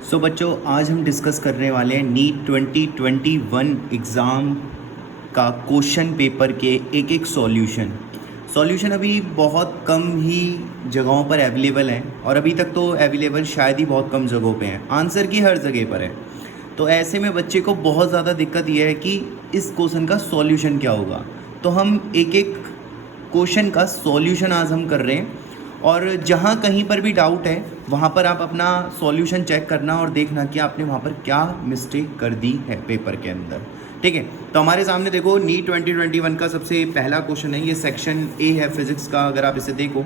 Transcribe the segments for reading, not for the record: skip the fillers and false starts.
बच्चों, आज हम डिस्कस करने वाले हैं नीट 2021 एग्ज़ाम का क्वेश्चन पेपर के एक एक सॉल्यूशन अभी बहुत कम ही जगहों पर अवेलेबल हैं और अभी तक तो अवेलेबल शायद ही बहुत कम जगहों पे हैं। आंसर की हर जगह पर है। तो ऐसे में बच्चे को बहुत ज़्यादा दिक्कत यह है कि इस क्वेश्चन का सॉल्यूशन क्या होगा। तो हम एक एक क्वेश्चन का सॉल्यूशन आज हम कर रहे हैं और जहाँ कहीं पर भी डाउट है वहाँ पर आप अपना सॉल्यूशन चेक करना और देखना कि आपने वहाँ पर क्या मिस्टेक कर दी है पेपर के अंदर। ठीक है, तो हमारे सामने देखो नीट 2021 का सबसे पहला क्वेश्चन है। ये सेक्शन ए है फिजिक्स का, अगर आप इसे देखो।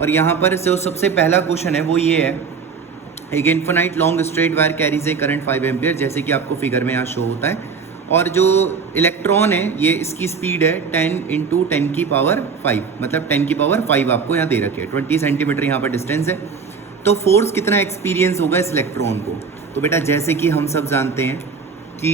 और यहाँ पर जो सबसे पहला क्वेश्चन है वो ये है, एक infinite long straight wire carries ए करंट 5 एम्पियर, जैसे कि आपको फिगर में यहाँ शो होता है। और जो इलेक्ट्रॉन है ये इसकी स्पीड है 10 इंटू 10 की पावर 5, मतलब 10 की पावर 5 आपको यहाँ दे रखे है। 20 सेंटीमीटर यहाँ पर डिस्टेंस है। तो फोर्स कितना एक्सपीरियंस होगा इस इलेक्ट्रॉन को। तो बेटा जैसे कि हम सब जानते हैं कि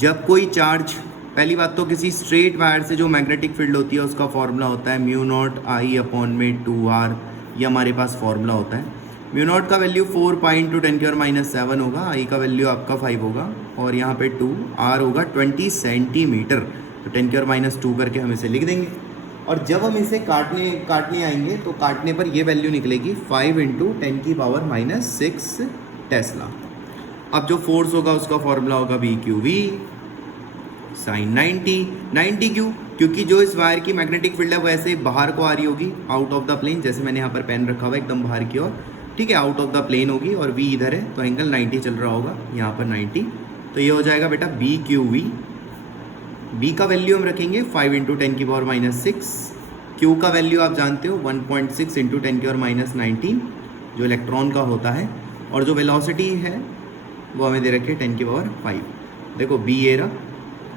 जब कोई चार्ज, पहली बात तो किसी स्ट्रेट वायर से जो मैग्नेटिक फील्ड होती है उसका फॉर्मूला होता है म्यू नॉट आई अपॉन में 2r। ये हमारे पास फॉर्मूला होता है। म्यू नॉट का वैल्यू 4 पाई इंटू 10 की पावर -7 होगा, आई का वैल्यू आपका 5 होगा और यहाँ पे 2, r होगा 20 सेंटीमीटर। तो 10 की पावर -2 करके हम इसे लिख देंगे। और जब हम इसे काटने आएंगे तो काटने पर ये वैल्यू निकलेगी 5 इंटू 10 की पावर -6 टेस्ला। अब जो फोर्स होगा उसका फॉर्मूला होगा बी क्यू वी साइन 90 क्यों? क्योंकि जो इस वायर की मैग्नेटिक फील्ड है वो ऐसे बाहर को आ रही होगी, आउट ऑफ द प्लेन। जैसे मैंने यहाँ पर पेन रखा हुआ है एकदम बाहर की ओर, ठीक है, आउट ऑफ द प्लेन होगी और v इधर है तो एंगल 90 चल रहा होगा, यहाँ पर 90। तो ये हो जाएगा बेटा बी क्यू वी। बी का वैल्यू हम रखेंगे 5 इंटू 10 की पावर -6। क्यू का वैल्यू आप जानते हो 1.6 इंटू 10 की पावर -19 जो इलेक्ट्रॉन का होता है। और जो वेलोसिटी है वो हमें दे रखी है 10 की पावर 5। देखो बी ये रहा,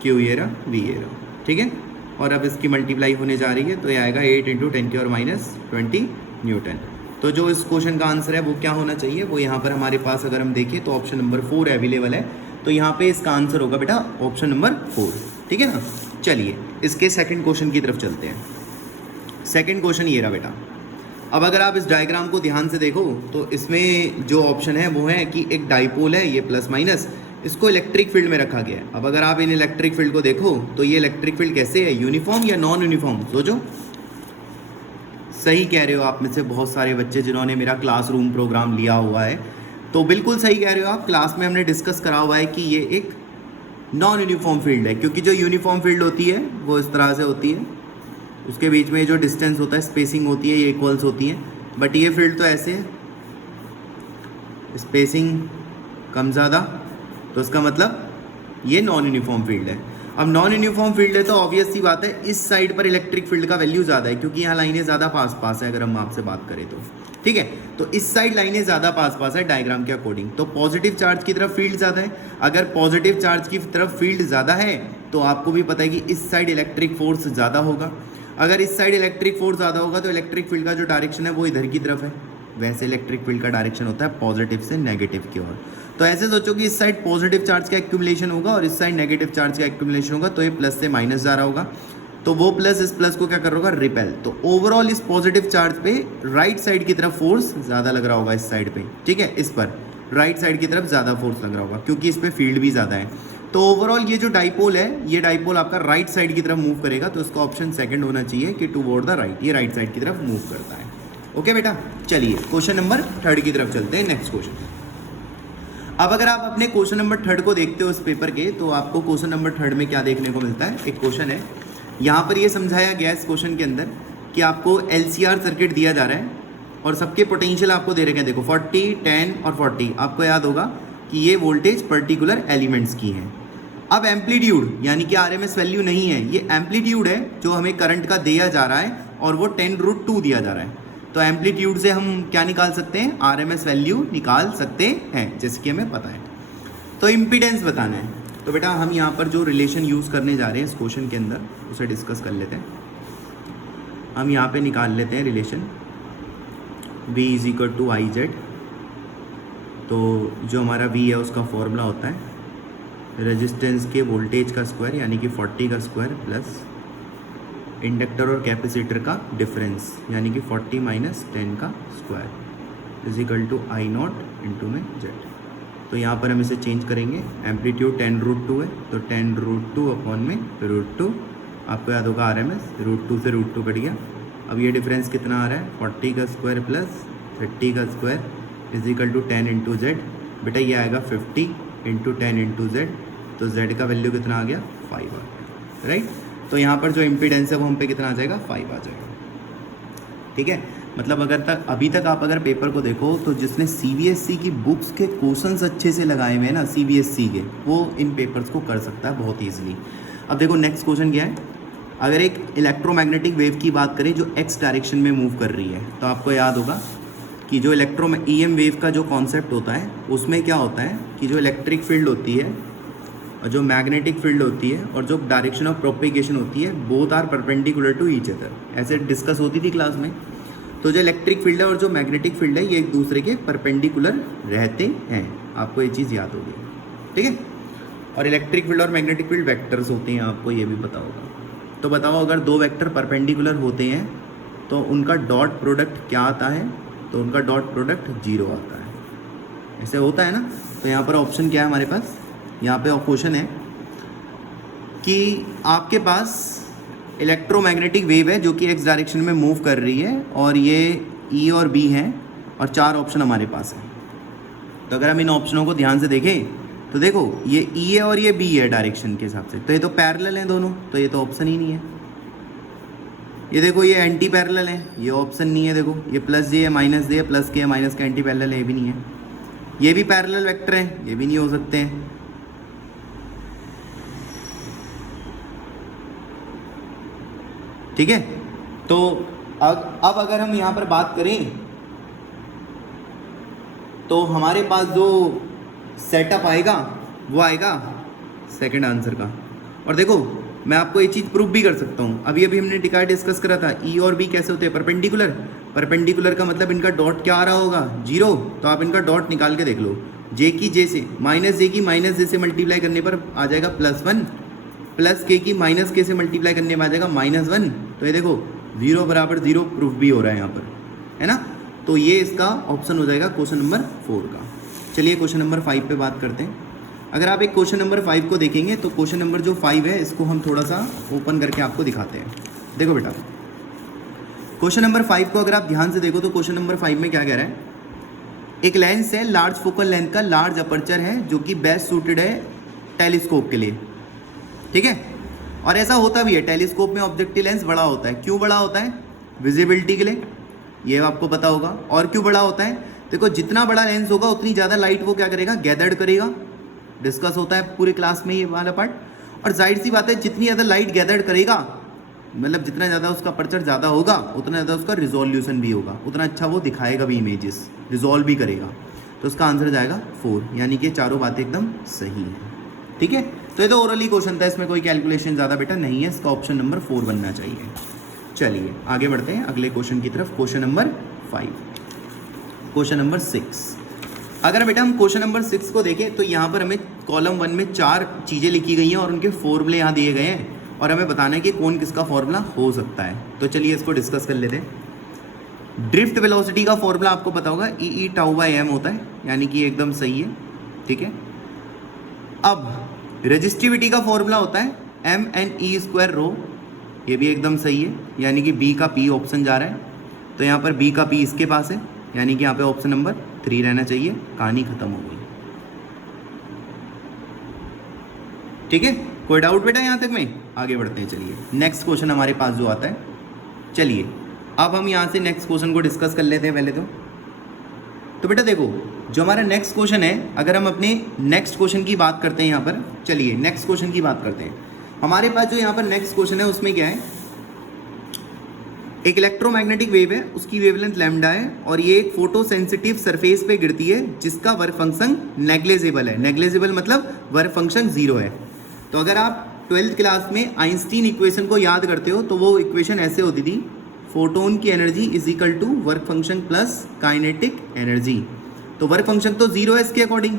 क्यू ये रहा, वी ये रहा, ठीक है। और अब इसकी मल्टीप्लाई होने जा रही है तो ये आएगा 8 इंटू 10 की पावर -20 न्यूटन। तो जो इस क्वेश्चन का आंसर है वो क्या होना चाहिए, वो यहाँ पर हमारे पास अगर हम देखें तो ऑप्शन नंबर 4 अवेलेबल है। तो यहाँ पे इसका आंसर होगा बेटा ऑप्शन नंबर 4, ठीक है ना। चलिए इसके सेकंड क्वेश्चन की तरफ चलते हैं। सेकंड क्वेश्चन ये रहा बेटा। अब अगर आप इस डायग्राम को ध्यान से देखो तो इसमें जो ऑप्शन है वो है कि एक डाइपोल है, ये प्लस माइनस, इसको इलेक्ट्रिक फील्ड में रखा गया है। अब अगर आप इन इलेक्ट्रिक फील्ड को देखो तो ये इलेक्ट्रिक फील्ड कैसे है, यूनिफॉर्म या नॉन यूनिफॉर्म? सोचो। सही कह रहे हो आप में से बहुत सारे बच्चे जिन्होंने मेरा क्लासरूम प्रोग्राम लिया हुआ है, तो बिल्कुल सही कह रहे हो आप। क्लास में हमने डिस्कस करा हुआ है कि ये एक नॉन यूनिफॉर्म फील्ड है, क्योंकि जो यूनिफॉर्म फील्ड होती है वो इस तरह से होती है, उसके बीच में जो डिस्टेंस होता है, स्पेसिंग होती है, ये इक्वल्स होती है। बट ये फील्ड तो ऐसे है, स्पेसिंग कम ज़्यादा, तो इसका मतलब ये नॉन यूनिफॉर्म फील्ड है। अब नॉन यूनिफॉर्म फील्ड है तो ऑब्वियस सी बात है इस साइड पर इलेक्ट्रिक फील्ड का वैल्यू ज़्यादा है, क्योंकि यहाँ लाइनें ज़्यादा पास है। अगर हम आपसे बात करें तो ठीक है, तो इस साइड लाइनें ज़्यादा पास है डायग्राम के अकॉर्डिंग, तो पॉजिटिव चार्ज की तरफ फील्ड ज़्यादा है। अगर पॉजिटिव चार्ज की तरफ फील्ड ज़्यादा है तो आपको भी पता है कि इस साइड इलेक्ट्रिक फोर्स ज़्यादा होगा। अगर इस साइड इलेक्ट्रिक फोर्स ज़्यादा होगा तो इलेक्ट्रिक फील्ड का जो डायरेक्शन है वो इधर की तरफ है। वैसे इलेक्ट्रिक फील्ड का डायरेक्शन होता है पॉजिटिव से नेगेटिव की ओर। तो ऐसे सोचो कि इस साइड पॉजिटिव चार्ज का एक्यूमुलेशन होगा और इस साइड नेगेटिव चार्ज का एक्यूमुलेशन होगा, तो ये प्लस से माइनस जा रहा होगा, तो वो प्लस इस प्लस को क्या कर रहा होगा, रिपेल। तो ओवरऑल इस पॉजिटिव चार्ज पे राइट साइड की तरफ फोर्स ज़्यादा लग रहा होगा इस साइड पे, ठीक है, इस पर राइट साइड की तरफ ज़्यादा फोर्स लग रहा होगा क्योंकि इस पर फील्ड भी ज़्यादा है। तो ओवरऑल ये जो डाइपोल है, ये डाइपोल आपका राइट साइड की तरफ मूव करेगा, तो इसका ऑप्शन सेकंड होना चाहिए कि टुवर्ड द राइट, ये राइट साइड की तरफ मूव करता है। ओके बेटा, चलिए क्वेश्चन नंबर 3 की तरफ चलते हैं। Next question. अब अगर आप अपने क्वेश्चन नंबर 3 को देखते हो इस पेपर के, तो आपको क्वेश्चन नंबर 3 में क्या देखने को मिलता है। एक क्वेश्चन है, यहाँ पर ये समझाया गया है इस क्वेश्चन के अंदर कि आपको LCR सर्किट दिया जा रहा है और सबके पोटेंशियल आपको दे रखे हैं। देखो 40, 10 और 40, आपको याद होगा कि ये वोल्टेज पर्टिकुलर एलिमेंट्स की हैं। अब एम्पलीट्यूड यानी कि RMS वैल्यू नहीं है, ये एम्पलीट्यूड है जो हमें करंट का दिया जा रहा है और वो 10√2 दिया जा रहा है। तो एम्पलीट्यूड से हम क्या निकाल सकते हैं, RMS वैल्यू निकाल सकते हैं, जैसे कि हमें पता है। तो इम्पीडेंस बताना है, तो बेटा हम यहाँ पर जो रिलेशन यूज़ करने जा रहे हैं इस क्वेश्चन के अंदर उसे डिस्कस कर लेते हैं। हम यहाँ पे निकाल लेते हैं रिलेशन V = IZ। तो जो हमारा V है उसका फॉर्मूला होता है रेजिस्टेंस के वोल्टेज का स्क्वायर यानी कि 40 का स्क्वायर प्लस इंडक्टर और कैपेसिटर का डिफरेंस यानी कि 40 - 10 का square is equal to I naught into में जेड। तो यहाँ पर हम इसे चेंज करेंगे, एम्पलीट्यूड 10√2 है तो 10√2 अपॉन में √2, आपको याद होगा RMS, √2 से √2 कट गया। अब ये डिफरेंस कितना आ रहा है, 40 का स्क्वायर प्लस 30 का square is equal to 10 into Z. बेटा ये आएगा 50 इंटू 10 इंटू जेड, तो जेड का वैल्यू कितना आ गया, 5 आ गया, राइट। तो यहाँ पर जो इम्पीडेंस है वो हम पे कितना आ जाएगा, 5 आ जाएगा, ठीक है। मतलब अभी तक आप अगर पेपर को देखो तो जिसने CBSE की बुक्स के क्वेश्चंस अच्छे से लगाए हुए हैं ना CBSE के, वो इन पेपर्स को कर सकता है बहुत ईजिली। अब देखो नेक्स्ट क्वेश्चन क्या है, अगर एक इलेक्ट्रोमैग्नेटिक वेव की बात करें जो एक्स डायरेक्शन में मूव कर रही है, तो आपको याद होगा कि जो EM वेव का जो कॉन्सेप्ट होता है उसमें क्या होता है कि जो इलेक्ट्रिक फील्ड होती है और जो मैग्नेटिक फील्ड होती है और जो डायरेक्शन ऑफ प्रोपेगेशन होती है, both are perpendicular to each other, ऐसे डिस्कस होती थी क्लास में। तो जो इलेक्ट्रिक फील्ड है और जो मैग्नेटिक फील्ड है ये एक दूसरे के परपेंडिकुलर रहते हैं, आपको ये चीज़ याद होगी, ठीक है। और इलेक्ट्रिक फील्ड और मैग्नेटिक फील्ड वेक्टर्स होते हैं, आपको ये भी पता होगा। तो बताओ अगर दो वेक्टर परपेंडिकुलर होते हैं तो उनका डॉट प्रोडक्ट क्या आता है, तो उनका डॉट प्रोडक्ट 0 आता है, ऐसे होता है ना। तो यहाँ पर ऑप्शन क्या है हमारे पास, यहाँ पे क्वेश्चन है कि आपके पास इलेक्ट्रोमैग्नेटिक वेव है जो कि एक्स डायरेक्शन में मूव कर रही है और ये E और B हैं और 4 ऑप्शन हमारे पास है। तो अगर हम इन ऑप्शनों को ध्यान से देखें तो देखो ये E है और ये B है डायरेक्शन के हिसाब से, तो ये तो पैरेलल हैं दोनों, तो ये तो ऑप्शन ही नहीं है। ये देखो ये एंटी पैरेलल है, ये ऑप्शन नहीं है। देखो ये प्लस जे है माइनस जे है, प्लस के माइनस के एंटी पैरेलल है, ये भी नहीं है। ये भी पैरेलल वेक्टर हैं, ये भी नहीं हो सकते हैं। ठीक है, तो अब अगर हम यहाँ पर बात करें तो हमारे पास जो सेटअप आएगा वो आएगा सेकंड आंसर का। और देखो मैं आपको ये चीज़ प्रूफ भी कर सकता हूँ, अभी हमने डिस्कस करा था E और B कैसे होते हैं, परपेंडिकुलर का मतलब इनका डॉट क्या आ रहा होगा, 0। तो आप इनका डॉट निकाल के देख लो, जे की जे से माइनस जे से मल्टीप्लाई करने पर आ जाएगा +1, प्लस के की माइनस के से मल्टीप्लाई करने में आ जाएगा -1। तो ये देखो 0 बराबर 0 प्रूफ भी हो रहा है यहाँ पर, है ना। तो ये इसका ऑप्शन हो जाएगा क्वेश्चन नंबर 4 का। चलिए क्वेश्चन नंबर 5 पे बात करते हैं। अगर आप एक क्वेश्चन नंबर 5 को देखेंगे तो क्वेश्चन नंबर जो 5 है इसको हम थोड़ा सा ओपन करके आपको दिखाते हैं। देखो बेटा क्वेश्चन नंबर 5 को अगर आप ध्यान से देखो तो क्वेश्चन नंबर 5 में क्या कह रहा है, एक लेंस है लार्ज फोकल लेंथ का, लार्ज अपर्चर है जो कि बेस्ट सूटेड है टेलीस्कोप के लिए, ठीक है। और ऐसा होता भी है, टेलीस्कोप में ऑब्जेक्टिव लेंस बड़ा होता है। क्यों बड़ा होता है, विजिबिलिटी के लिए, ये आपको पता होगा। और क्यों बड़ा होता है, देखो जितना बड़ा लेंस होगा उतनी ज़्यादा लाइट वो क्या करेगा, गैदर्ड करेगा। डिस्कस होता है पूरे क्लास में ये वाला पार्ट। और जाहिर सी बात है जितनी ज़्यादा लाइट गैदर्ड करेगा, मतलब जितना ज़्यादा उसका अपर्चर ज़्यादा होगा उतना ज़्यादा उसका रिजोल्यूशन भी होगा, उतना अच्छा वो दिखाएगा भी, इमेजेस रिजॉल्व भी करेगा। तो उसका आंसर जाएगा 4, यानी कि चारों बातें एकदम सही है, ठीक है। तो ये तो ओरली क्वेश्चन था, इसमें कोई कैलकुलेशन ज़्यादा बेटा नहीं है, इसका ऑप्शन नंबर 4 बनना चाहिए। चलिए आगे बढ़ते हैं अगले क्वेश्चन की तरफ, क्वेश्चन नंबर 5। क्वेश्चन नंबर 6, अगर बेटा हम क्वेश्चन नंबर 6 को देखें तो यहाँ पर हमें कॉलम 1 में 4 चीज़ें लिखी गई हैं और उनके फॉर्मूले यहाँ दिए गए हैं और हमें बताना है कि कौन किसका फॉर्मूला हो सकता है। तो चलिए इसको डिस्कस कर लेते हैं। ड्रिफ्ट वेलोसिटी का फॉर्मूला आपको पता होगा, E τ/m होता है, यानी कि एकदम सही है, ठीक है। अब रेजिस्टिविटी का फॉर्मूला होता है mne²ρ, ये भी एकदम सही है, यानी कि B का P ऑप्शन जा रहा है। तो यहाँ पर B का P इसके पास है, यानी कि यहाँ पे ऑप्शन नंबर 3 रहना चाहिए। कहानी खत्म हो गई, ठीक है। कोई डाउट बेटा यहाँ तक में? आगे बढ़ते हैं। चलिए नेक्स्ट क्वेश्चन हमारे पास जो आता है, चलिए अब हम यहाँ से नेक्स्ट क्वेश्चन को डिस्कस कर लेते हैं पहले तो बेटा देखो जो हमारा नेक्स्ट क्वेश्चन है, अगर हम अपने नेक्स्ट क्वेश्चन की बात करते हैं यहाँ पर, चलिए नेक्स्ट क्वेश्चन की बात करते हैं। हमारे पास जो यहाँ पर नेक्स्ट क्वेश्चन है उसमें क्या है, एक इलेक्ट्रोमैग्नेटिक वेव है, उसकी वेवलेंथ लैम्डा है और ये एक फोटो सेंसिटिव सरफेस पे गिरती है जिसका वर्क फंक्शन नेग्लिजिबल है। नेग्लिजिबल मतलब वर्क फंक्शन 0 है। तो अगर आप 12th क्लास में आइंस्टीन इक्वेशन को याद करते हो तो वो इक्वेशन ऐसे होती थी, फोटोन की energy is equal to work function plus kinetic energy. तो वर्क फंक्शन तो 0 है इसके अकॉर्डिंग,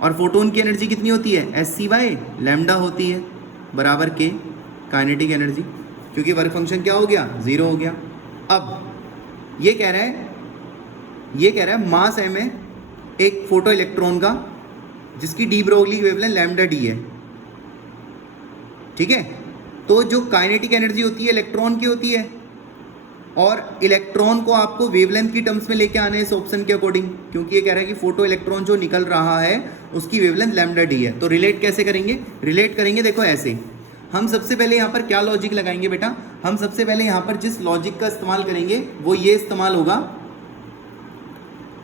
और फोटोन की एनर्जी कितनी होती है, SC/, लैम्डा होती है बराबर के काइनेटिक एनर्जी, क्योंकि वर्क फंक्शन क्या हो गया, 0 हो गया। अब ये कह रहा है ये कह रहा है मास m है एक फोटो इलेक्ट्रॉन का जिसकी de Broglie wavelength lambda D है, ठीक है। तो जो काइनेटिक एनर्जी होती है इलेक्ट्रॉन की होती है, और इलेक्ट्रॉन को आपको वेवलेंथ की टर्म्स में लेके आने इस ऑप्शन के अकॉर्डिंग, क्योंकि ये कह रहा है कि फोटो इलेक्ट्रॉन जो निकल रहा है उसकी वेवलेंथ लैम्डा डी है। तो रिलेट कैसे करेंगे? रिलेट करेंगे देखो ऐसे। हम सबसे पहले यहाँ पर क्या लॉजिक लगाएंगे बेटा? हम सबसे पहले यहाँ पर जिस लॉजिक का इस्तेमाल करेंगे वो ये इस्तेमाल होगा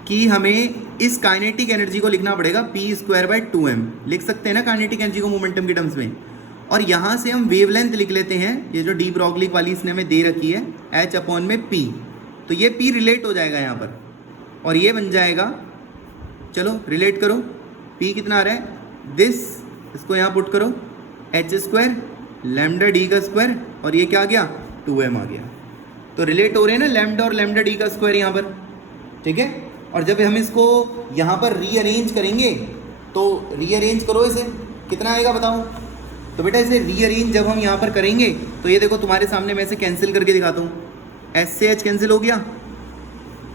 कि हमें इस काइनेटिक एनर्जी को लिखना पड़ेगा p²/2m, लिख सकते हैं ना काइनेटिक एनर्जी को मोमेंटम की टर्म्स में। और यहाँ से हम वेवलेंथ लिख लेते हैं, ये जो डी ब्रोगली वाली इसने हमें दे रखी है h/p, तो ये p रिलेट हो जाएगा यहाँ पर, और ये बन जाएगा, चलो रिलेट करो, p कितना आ रहा है दिस, इसको यहाँ पुट करो h² लैम्डा डी का स्क्वायर, और ये क्या आ गया 2m आ गया। तो रिलेट हो रहे हैं ना लैम्डा और लैम्डा डी का स्क्वायर यहाँ पर, ठीक है। और जब हम इसको यहाँ पर रीअरेंज करेंगे, तो रीअरेंज करो इसे, कितना आएगा बताओ? तो बेटा इसे रीअरेंज जब हम यहाँ पर करेंगे तो ये देखो तुम्हारे सामने मैं इसे कैंसिल करके दिखाता हूँ, s से h कैंसिल हो गया।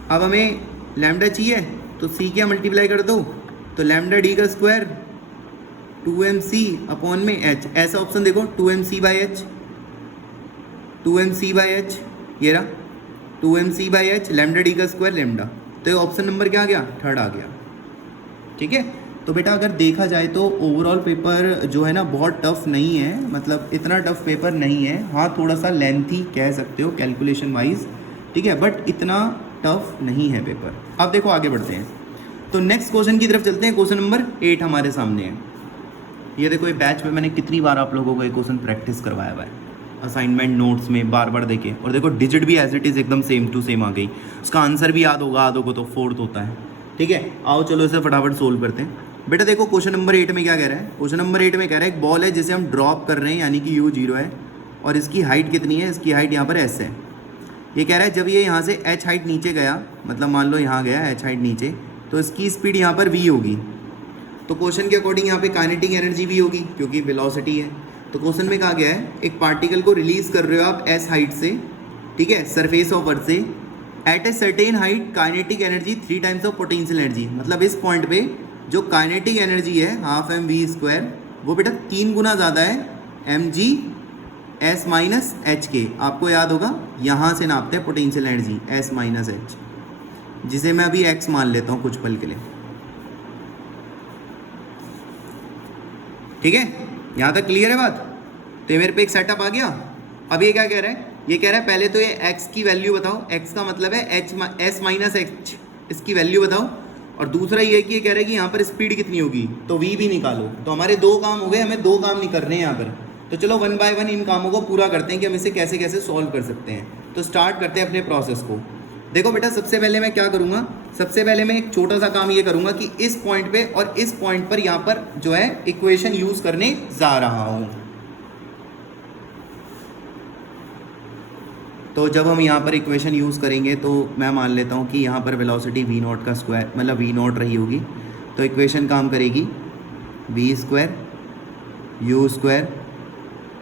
अब हमें लैम्डा चाहिए तो c क्या मल्टीप्लाई कर दो, तो लैम्डा डी का स्क्वायर 2mc/ में h, ऐसा ऑप्शन देखो 2mc/h, 2mc/h, ये रहा 2mc/h लैम्डा डी का स्क्वायर लैम्डा। तो ये ऑप्शन नंबर क्या आ गया? थर्ड आ गया, ठीक है। तो बेटा अगर देखा जाए तो ओवरऑल पेपर जो है ना बहुत टफ नहीं है, मतलब इतना टफ पेपर नहीं है, हाँ थोड़ा सा लेंथी कह सकते हो कैलकुलेशन वाइज, ठीक है, बट इतना टफ नहीं है पेपर। अब देखो आगे बढ़ते हैं, तो नेक्स्ट क्वेश्चन की तरफ चलते हैं। क्वेश्चन नंबर 8 हमारे सामने है। ये देखो ये बैच में मैंने कितनी बार आप लोगों को ये क्वेश्चन प्रैक्टिस करवाया हुआ है, असाइनमेंट नोट्स में बार बार देखे, और देखो डिजिट भी एज इट इज़ एकदम सेम टू सेम आ गई, उसका आंसर भी याद होगा आधों को, तो 4th होता है, ठीक है। आओ चलो इसे फटाफट सोल्व करते हैं। बेटा देखो क्वेश्चन नंबर 8 में क्या कह रहा है? क्वेश्चन नंबर 8 में कह रहा है एक बॉल है जिसे हम ड्रॉप कर रहे हैं, यानी कि u0 है, और इसकी हाइट कितनी है? इसकी हाइट यहाँ पर s है। ये कह रहा है जब ये यहाँ से h हाइट नीचे गया, मतलब मान लो यहाँ गया h हाइट नीचे, तो इसकी स्पीड यहाँ पर v होगी। तो क्वेश्चन के अकॉर्डिंग यहाँ पे काइनेटिक एनर्जी v होगी क्योंकि वेलोसिटी है। तो क्वेश्चन में कहा गया है एक पार्टिकल को रिलीज कर रहे हो आप s हाइट से, ठीक है, सरफेस ऑफ अर्थ से, at a certain height kinetic energy 3 times of potential energy, मतलब इस पॉइंट पे जो काइनेटिक एनर्जी है ½ mv², वो बेटा 3 गुना ज़्यादा है mg s - h के। आपको याद होगा यहाँ से नापते हैं पोटेंशियल एनर्जी s - h, जिसे मैं अभी x मान लेता हूँ कुछ पल के लिए, ठीक है। यहाँ तक क्लियर है बात? तो ये मेरे पे एक सेटअप आ गया। अब ये क्या कह रहा है? ये कह रहा है पहले तो ये x की वैल्यू बताओ, x का मतलब है s - h, इसकी वैल्यू बताओ, और दूसरा ये कि ये कह रहा है कि यहाँ पर स्पीड कितनी होगी, तो v भी निकालो। तो हमारे 2 काम हो गए, हमें 2 काम नहीं करने हैं यहाँ पर। तो चलो 1 बाय 1 इन कामों को पूरा करते हैं कि हम इसे कैसे कैसे सॉल्व कर सकते हैं। तो स्टार्ट करते हैं अपने प्रोसेस को। देखो बेटा सबसे पहले मैं क्या करूँगा, सबसे पहले मैं एक छोटा सा काम ये करूँगा कि इस पॉइंट पे और इस पॉइंट पर यहाँ पर जो है इक्वेशन यूज़ करने जा रहा हूँ। तो जब हम यहाँ पर इक्वेशन यूज़ करेंगे तो मैं मान लेता हूँ कि यहाँ पर वेलोसिटी v0 का स्क्वायर मतलब v0 रही होगी, तो इक्वेशन काम करेगी v² u²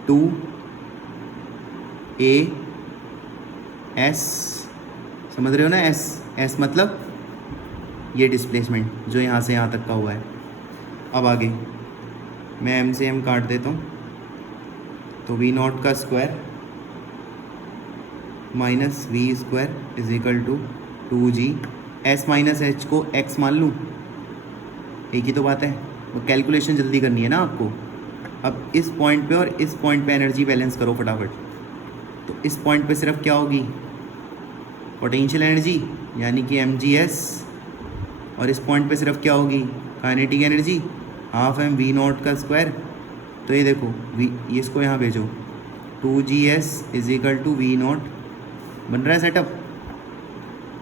2a s, समझ रहे हो ना, s मतलब ये डिस्प्लेसमेंट जो यहाँ से यहाँ तक का हुआ है। अब आगे मैं m से m काट देता हूँ, तो v0 का square minus v² is equal to 2g, s - h को x मान लूँ, एक ही तो बात है, वो कैलकुलेशन जल्दी करनी है ना आपको। अब इस पॉइंट पे और इस पॉइंट पे एनर्जी बैलेंस करो फटाफट। तो इस पॉइंट पे सिर्फ क्या होगी, पोटेंशियल एनर्जी यानी कि mgs, और इस पॉइंट पे सिर्फ क्या होगी, काइनेटिक एनर्जी ½ mv0 का स्क्वायर। तो ये देखो ये इसको यहाँ भेजो, 2gs is equal to v0, बन रहा है सेटअप।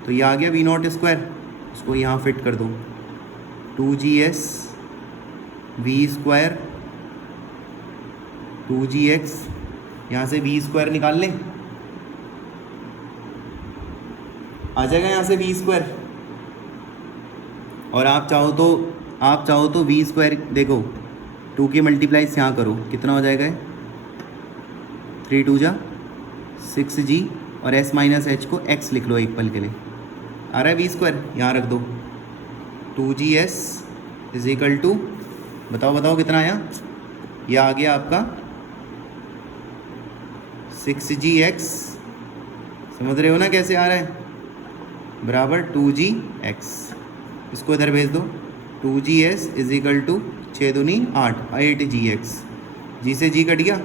तो ये आ गया v0 स्क्वायर, उसको यहाँ फिट कर दो, 2gs v², 2gx, यहाँ से v² निकाल लें, आ जाएगा यहाँ से v²। और आप चाहो तो v² देखो 2 की मल्टीप्लाइज यहाँ करो, कितना हो जाएगा, 3 2 जा 6g, और s - h को x लिख लो एक पल के लिए, आ रहा है वी स्क्वायर, यहाँ रख दो 2GS इज इक्वल टू, बताओ कितना आया, यह आ गया आपका 6GX, समझ रहे हो ना कैसे आ रहा है, बराबर 2GX, इसको इधर भेज दो 2GS इज इक्वल टू 6 दूनी 8GX, जी से जी कट गया,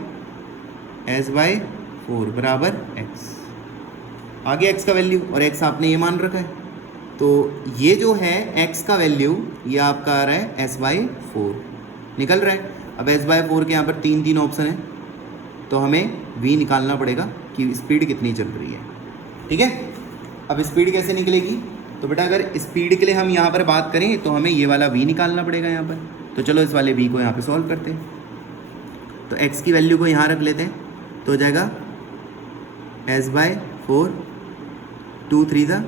S/4 बराबर x, आ गया x का वैल्यू, और x आपने ये मान रखा है, तो ये जो है x का वैल्यू ये आपका आ रहा है S/4 निकल रहा है। अब S/4 के यहाँ पर तीन ऑप्शन है, तो हमें v निकालना पड़ेगा कि स्पीड कितनी चल रही है, ठीक है। अब स्पीड कैसे निकलेगी, तो बेटा अगर स्पीड के लिए हम यहाँ पर बात करें तो हमें ये वाला v निकालना पड़ेगा यहाँ पर, तो चलो इस वाले v को यहाँ पे सॉल्व करते हैं। तो x की वैल्यू को यहाँ रख लेते हैं, तो हो जाएगा S/4, 2 3 ज़ा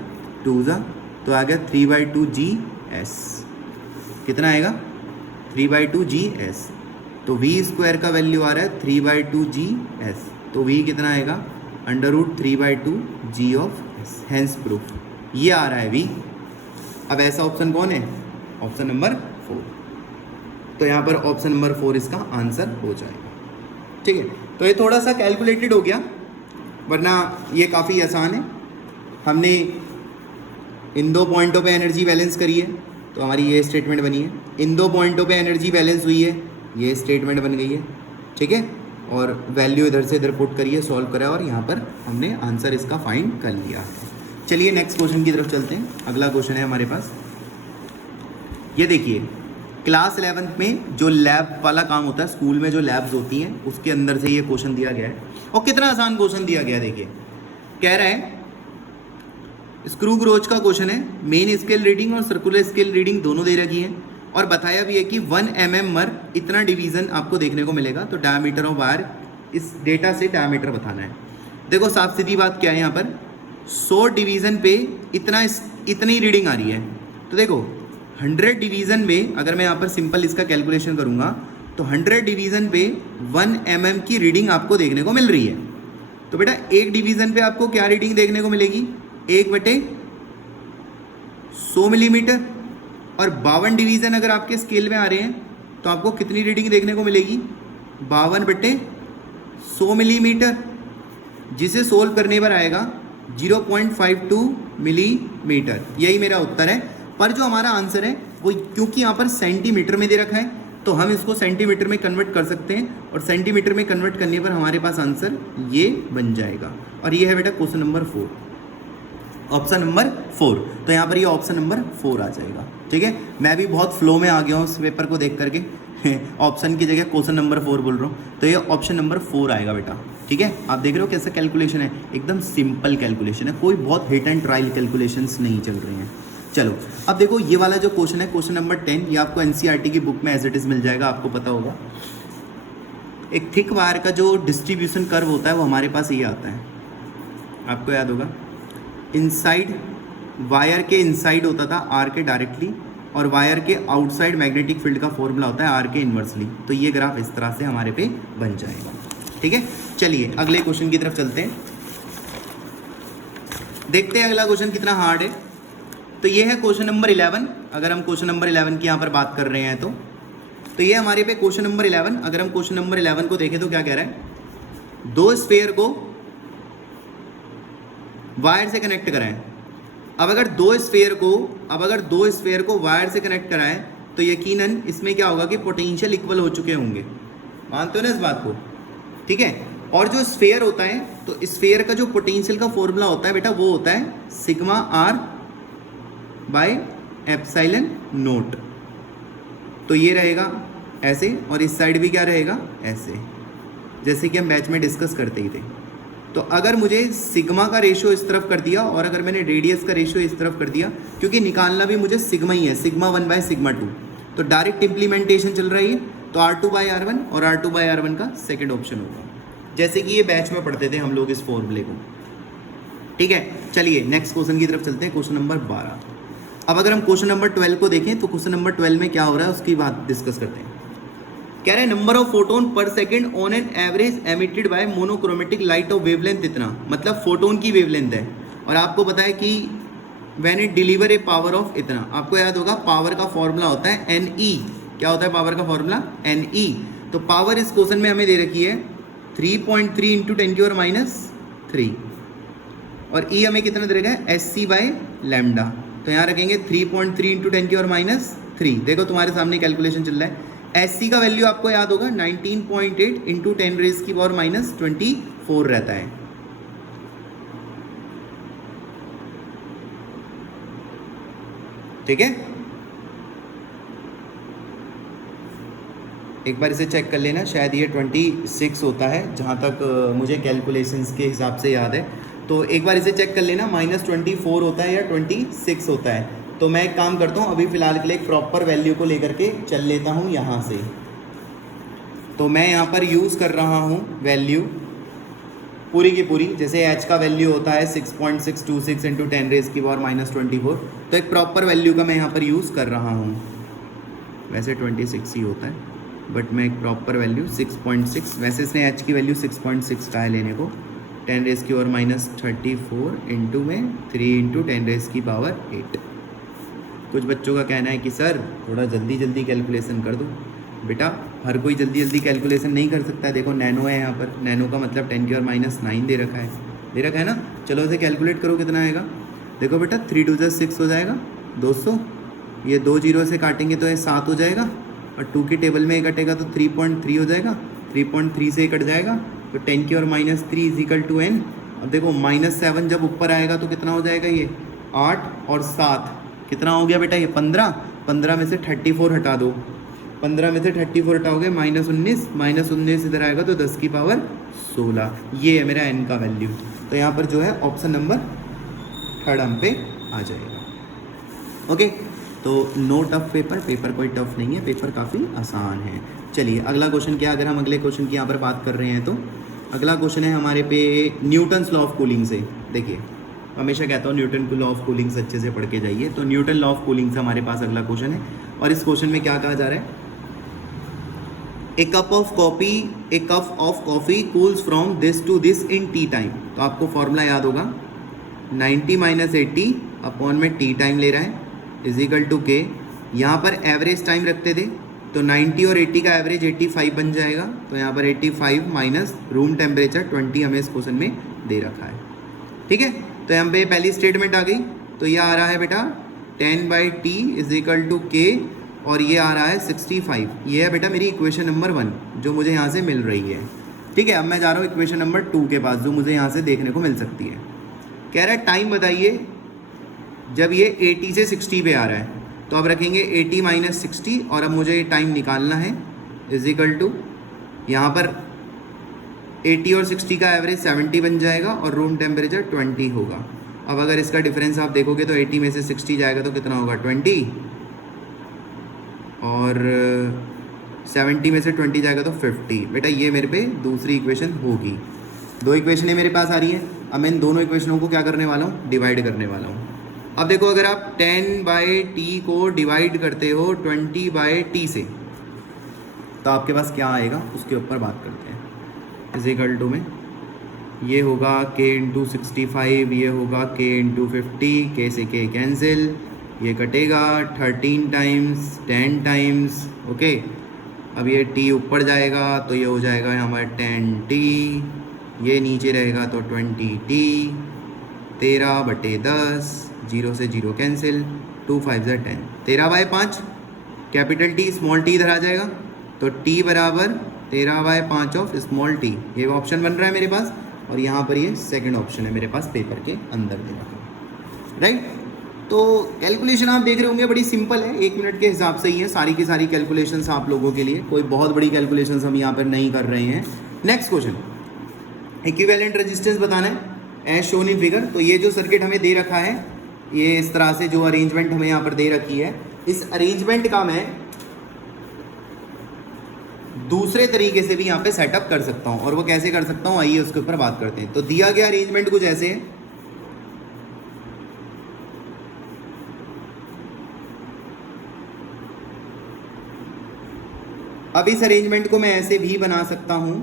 2 ज़ा, तो आ गया 3/2GS, कितना आएगा 3/2GS, तो v स्क्वायर का वैल्यू आ रहा है 3/2GS, तो v कितना आएगा √3/2G of S, hence proof, ये आ रहा है v। अब ऐसा ऑप्शन कौन है, ऑप्शन नंबर 4, तो यहाँ पर ऑप्शन नंबर 4 इसका आंसर हो जाएगा, ठीक है। तो ये थोड़ा सा कैलकुलेटेड हो गया, वरना ये काफ़ी आसान है। हमने इन दो पॉइंटों पे एनर्जी बैलेंस करी है, तो हमारी ये स्टेटमेंट बनी है, इन दो पॉइंटों पे एनर्जी बैलेंस हुई है, ये स्टेटमेंट बन गई है, ठीक है। और वैल्यू इधर से इधर पुट करिए, सॉल्व करा, और यहाँ पर हमने आंसर इसका फाइंड कर लिया। चलिए नेक्स्ट क्वेश्चन की तरफ चलते हैं। अगला क्वेश्चन है हमारे पास, ये देखिए, क्लास 11th में जो लैब वाला काम होता है, स्कूल में जो लैब्स होती हैं उसके अंदर से ये क्वेश्चन दिया गया है, और कितना आसान क्वेश्चन दिया गया है। देखिए कह रहा है स्क्रू ग्रोच का क्वेश्चन है, मेन स्केल रीडिंग और सर्कुलर स्केल रीडिंग दोनों दे रखी है, और बताया भी है कि 1 mm मर इतना डिवीज़न आपको देखने को मिलेगा, तो डायमीटर ऑफ वायर, इस डेटा से डायमीटर बताना है। देखो साफ सीधी बात क्या है, यहाँ पर 100 डिवीज़न पे इतनी रीडिंग आ रही है, तो देखो 100 डिवीज़न में अगर मैं यहाँ पर सिंपल इसका कैलकुलेशन करूँगा तो 100 डिवीज़न पे 1 mm की रीडिंग आपको देखने को मिल रही है। तो बेटा एक डिवीज़न पे आपको क्या रीडिंग देखने को मिलेगी, 1/100 मिलीमीटर, और 52 डिवीज़न अगर आपके स्केल में आ रहे हैं तो आपको कितनी रीडिंग देखने को मिलेगी, 52/100 मिलीमीटर, जिसे सोल्व करने पर आएगा 0.52 मिलीमीटर। यही मेरा उत्तर है। पर जो हमारा आंसर है वो, क्योंकि यहाँ पर सेंटीमीटर में दे रखा है, तो हम इसको सेंटीमीटर में कन्वर्ट कर सकते हैं, और सेंटीमीटर में कन्वर्ट करने पर हमारे पास आंसर ये बन जाएगा, और ये है बेटा क्वेश्चन नंबर 4, ऑप्शन नंबर 4। तो यहाँ पर ये ऑप्शन नंबर 4 आ जाएगा, ठीक है। मैं भी बहुत फ्लो में आ गया हूँ इस पेपर को देख करके, ऑप्शन की जगह क्वेश्चन नंबर 4 बोल रहा हूँ, तो ये ऑप्शन नंबर 4 आएगा बेटा, ठीक है। आप देख रहे हो कैसा कैलकुलेशन है, एकदम सिंपल कैलकुलेशन है, कोई बहुत हिट एंड ट्रायल कैलकुलेशंस नहीं चल रहे हैं। चलो अब देखो ये वाला जो क्वेश्चन है, क्वेश्चन नंबर 10, ये आपको एनसीईआरटी की बुक में एज इट इज़ मिल जाएगा, आपको पता होगा। एक थिक वायर का जो डिस्ट्रीब्यूशन कर्व होता है वो हमारे पास ये आता है, आपको याद होगा, इनसाइड वायर के इनसाइड होता था आर के डायरेक्टली, और वायर के आउटसाइड मैग्नेटिक फील्ड का फॉर्मूला होता है आर के इन्वर्सली। तो ये ग्राफ इस तरह से हमारे पे बन जाएगा, ठीक है। चलिए अगले क्वेश्चन की तरफ चलते हैं, देखते हैं अगला क्वेश्चन कितना हार्ड है। तो ये है क्वेश्चन नंबर 11। अगर हम क्वेश्चन नंबर 11 की यहाँ पर बात कर रहे हैं तो ये हमारे पे क्वेश्चन नंबर 11। अगर हम क्वेश्चन नंबर 11 को देखें तो क्या कह रहा है, दो स्फीयर को वायर से कनेक्ट कराएं। अब अगर दो स्फीयर को वायर से कनेक्ट कराएं तो यकीनन इसमें क्या होगा कि पोटेंशियल इक्वल हो चुके होंगे, मानते हो ना इस बात को, ठीक है। और जो स्फीयर होता है, तो स्फीयर का जो पोटेंशियल का फॉर्मूला होता है बेटा, वो होता है sigma R by epsilon nought. तो ये रहेगा ऐसे, और इस साइड भी क्या रहेगा ऐसे, जैसे कि हम बैच में डिस्कस करते ही थे। तो अगर मुझे सिग्मा का रेशियो इस तरफ कर दिया, और अगर मैंने रेडियस का रेशियो इस तरफ कर दिया, क्योंकि निकालना भी मुझे सिग्मा ही है, सिग्मा 1/σ2, तो डायरेक्ट इम्प्लीमेंटेशन चल रही है, तो R2/R1 और R2/R1 का सेकेंड ऑप्शन होगा, जैसे कि ये बैच में पढ़ते थे हम लोग इस फॉर्मूले को, ठीक है। चलिए नेक्स्ट क्वेश्चन की तरफ चलते हैं, क्वेश्चन नंबर 12। अब अगर हम क्वेश्चन नंबर 12 को देखें तो क्वेश्चन नंबर 12 में क्या हो रहा है उसकी बात डिस्कस करते हैं। कह रहे हैं नंबर ऑफ फोटोन पर second on an average emitted by monochromatic light of wavelength इतना, मतलब फोटोन की वेवलेंथ है, और आपको पता है कि when it deliver A power of इतना। आपको याद होगा पावर का फॉर्मूला होता है NE। क्या होता है पावर का फॉर्मूला? NE। तो पावर इस क्वेश्चन में हमें दे रखी है 3.3 इंटू 10⁻³ और E हमें कितना दे रखा है? SC/λ। तो यहाँ रखेंगे 3.3 इंटू 10⁻³ देखो तुम्हारे सामने कैलकुलेशन चल रहा है। SC का वैल्यू आपको याद होगा 19.8 इंटू 10⁻⁻24 रहता है। ठीक है, एक बार इसे चेक कर लेना, शायद ये 26 होता है जहाँ तक मुझे कैलकुलेशंस के हिसाब से याद है। तो एक बार इसे चेक कर लेना, -24 होता है या 26 होता है। तो मैं एक काम करता हूँ, अभी फ़िलहाल के लिए एक प्रॉपर वैल्यू को लेकर के चल लेता हूँ यहाँ से। तो मैं यहाँ पर यूज़ कर रहा हूँ वैल्यू पूरी की पूरी, जैसे h का वैल्यू होता है 6.626 इंटू 10⁻⁻24। तो एक प्रॉपर वैल्यू का मैं यहाँ पर यूज़ कर रहा हूँ। वैसे 26 ही होता है बट मैं एक प्रॉपर वैल्यू 6.6, वैसे इसने h की वैल्यू 6.6 का है लेने को, 10⁻34 इंटू में 3 इंटू 10⁸8। कुछ बच्चों का कहना है कि सर थोड़ा जल्दी जल्दी कैलकुलेशन कर दो। बेटा हर कोई जल्दी जल्दी कैलकुलेशन नहीं कर सकता है। देखो नैनो है यहाँ पर, नैनो का मतलब 10⁻⁹ दे रखा है ना। चलो इसे कैलकुलेट करो कितना आएगा। देखो बेटा 3 2 6 हो जाएगा 200, ये 2 0 से काटेंगे तो ये 7 हो जाएगा और 2 की टेबल में कटेगा तो 3.3 हो जाएगा, 3.3 से कट जाएगा तो 10⁻³ = n। अब देखो -7 जब ऊपर आएगा तो कितना हो जाएगा? ये 8 और 7 कितना हो गया बेटा? ये 15। 15 में से 34 हटा दो, 15 में से 34 हटाओगे -19, -19 इधर आएगा तो 10⁻16। ये है मेरा n का वैल्यू। तो यहाँ पर जो है ऑप्शन नंबर 3 पे आ जाएगा। ओके, तो नो टफ पेपर कोई टफ नहीं है, पेपर काफ़ी आसान है। चलिए अगला क्वेश्चन क्या, अगर हम अगले क्वेश्चन की यहाँ पर बात कर रहे हैं तो अगला क्वेश्चन है हमारे पे न्यूटन्स लॉ ऑफ कूलिंग से। देखिए हमेशा कहता हूँ न्यूटन लॉ ऑफ कूलिंग से अच्छे से पढ़ के जाइए। तो न्यूटन लॉ ऑफ कूलिंग से हमारे पास अगला क्वेश्चन है और इस क्वेश्चन में क्या कहा जा रहा है? A cup of coffee cools from this to this in t time. तो आपको फॉर्मूला याद होगा 90 - 80 अपॉन में टी टाइम ले रहा है = k। यहाँ पर एवरेज टाइम रखते थे तो 90 और 80 का एवरेज 85 बन जाएगा। तो यहाँ पर 85 माइनस रूम टेम्परेचर 20 हमें इस क्वेश्चन में दे रखा है। ठीक है, तो यहाँ पे पहली स्टेटमेंट आ गई। तो यह आ रहा है बेटा 10/T = k और ये आ रहा है 65। ये है बेटा मेरी इक्वेशन नंबर 1 जो मुझे यहाँ से मिल रही है। ठीक है, अब मैं जा रहा हूँ इक्वेशन नंबर 2 के पास जो मुझे यहाँ से देखने को मिल सकती है। कह रहा है टाइम बताइए जब ये 80 से 60 पे आ रहा है। तो अब रखेंगे 80 - 60 और अब मुझे टाइम निकालना है = यहाँ पर 80 और 60 का एवरेज 70 बन जाएगा और रूम टेम्परेचर 20 होगा। अब अगर इसका डिफरेंस आप देखोगे तो 80 में से 60 जाएगा तो कितना होगा? 20 और 70 में से 20 जाएगा तो 50। बेटा ये मेरे पे दूसरी इक्वेशन होगी। 2 इक्वेशनें मेरे पास आ रही हैं। अब मैं इन दोनों इक्वेशनों को क्या करने वाला हूँ? डिवाइड करने वाला हूँ। अब देखो अगर आप 10/T को डिवाइड करते हो 20/T से तो आपके पास क्या आएगा उसके ऊपर बात करते हैं। = में ये होगा k × 65, ये होगा k × 50, k से k कैंसिल, ये कटेगा 13 टाइम्स 10 टाइम्स। ओके, अब ये t ऊपर जाएगा तो ये हो जाएगा हमारा 10T, ये नीचे रहेगा तो 20T, 13/10, 0 से 0 cancel, 2 5 = 10, 13/5 capital T small t इधर आ जाएगा तो t = 13/5 ऑफ स्मॉल t। ये ऑप्शन बन रहा है मेरे पास और यहाँ पर ये सेकंड ऑप्शन है मेरे पास पेपर के अंदर दे रखा। राइट, तो कैलकुलेशन आप देख रहे होंगे बड़ी सिंपल है, 1 मिनट के हिसाब से ही है सारी की सारी कैलकुलेशंस आप लोगों के लिए। कोई बहुत बड़ी कैलकुलेशंस हम यहाँ पर नहीं कर रहे हैं। नेक्स्ट क्वेश्चन, इक्विवेलेंट रेजिस्टेंस बताना है एज शोन इन फिगर। तो ये जो सर्किट हमें दे रखा है, ये इस तरह से जो अरेंजमेंट हमें यहाँ पर दे रखी है, इस अरेंजमेंट का मैं दूसरे तरीके से भी यहाँ पे सेटअप कर सकता हूँ। और वो कैसे कर सकता हूँ आइए उसके ऊपर बात करते हैं। तो दिया गया अरेंजमेंट कुछ ऐसे है, अब इस अरेंजमेंट को मैं ऐसे भी बना सकता हूँ।